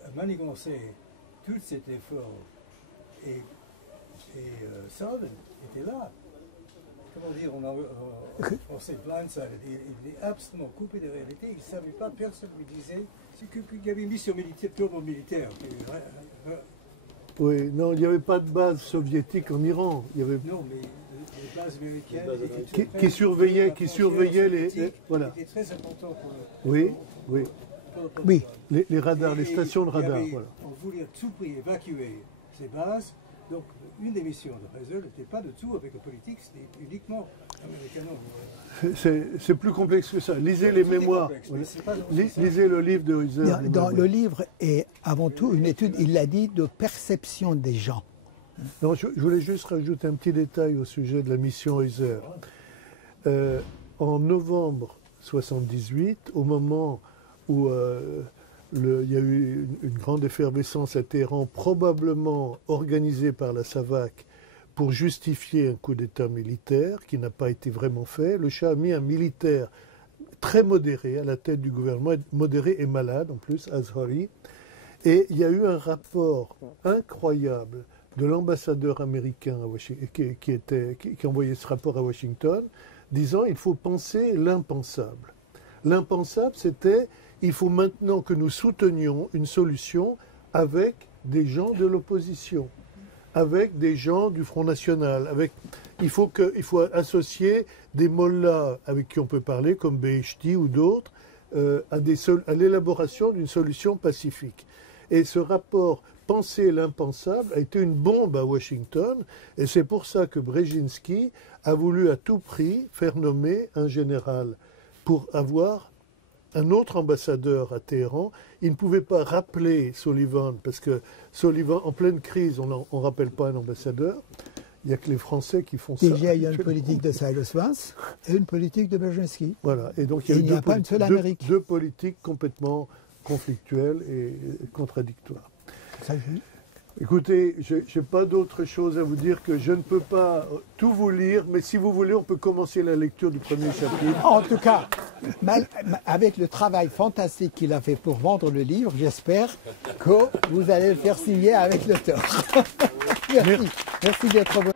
a manigancé tout cet effort. Et Sullivan était là. Comment dire, on s'est blindsided. Il est absolument coupé de réalité. Il ne savait pas, personne ne lui disait. C'est qu'il y avait une mission militaire, purement militaire. Oui, non, il n'y avait pas de base soviétique en Iran. Il y avait... Non, mais les bases américaines qui surveillaient les... Voilà. C'était très important pour le... Oui, oui. Oui. Les radars, les stations de radar. Voilà. On voulait à tout prix évacuer ces bases. Donc, une des missions de Herzl n'était pas de tout avec la politique, c'était uniquement américano. C'est plus complexe que ça. Lisez les mémoires. Lisez le livre de Heuser. Dans le livre est avant tout une étude, il l'a dit, de perception des gens. Non, je voulais juste rajouter un petit détail au sujet de la mission Heuser. En novembre 1978, au moment où il y a eu une grande effervescence à Téhéran, probablement organisée par la SAVAK pour justifier un coup d'État militaire qui n'a pas été vraiment fait. Le Shah a mis un militaire très modéré à la tête du gouvernement, modéré et malade en plus, Azhari. Et il y a eu un rapport incroyable de l'ambassadeur américain à qui envoyait ce rapport à Washington, disant il faut penser l'impensable. L'impensable, c'était il faut maintenant que nous soutenions une solution avec des gens de l'opposition, avec des gens du Front National. Il faut associer des mollahs avec qui on peut parler, comme Beheshti ou d'autres, à l'élaboration d'une solution pacifique. Et ce rapport Penser l'impensable a été une bombe à Washington, et c'est pour ça que Brzezinski a voulu à tout prix faire nommer un général pour avoir un autre ambassadeur à Téhéran. Il ne pouvait pas rappeler Sullivan, parce que Sullivan, en pleine crise, on ne rappelle pas un ambassadeur. Il n'y a que les Français qui font ça. Déjà, il y a une politique de Cyrus Vance et une politique de Brzezinski. Voilà. Et donc, il y a deux politiques complètement conflictuelles et contradictoires. Écoutez, je n'ai pas d'autre chose à vous dire que je ne peux pas tout vous lire, mais si vous voulez, on peut commencer la lecture du premier chapitre. En tout cas, avec le travail fantastique qu'il a fait pour vendre le livre, j'espère que vous allez le faire signer avec l'auteur. Merci. Merci d'être venu.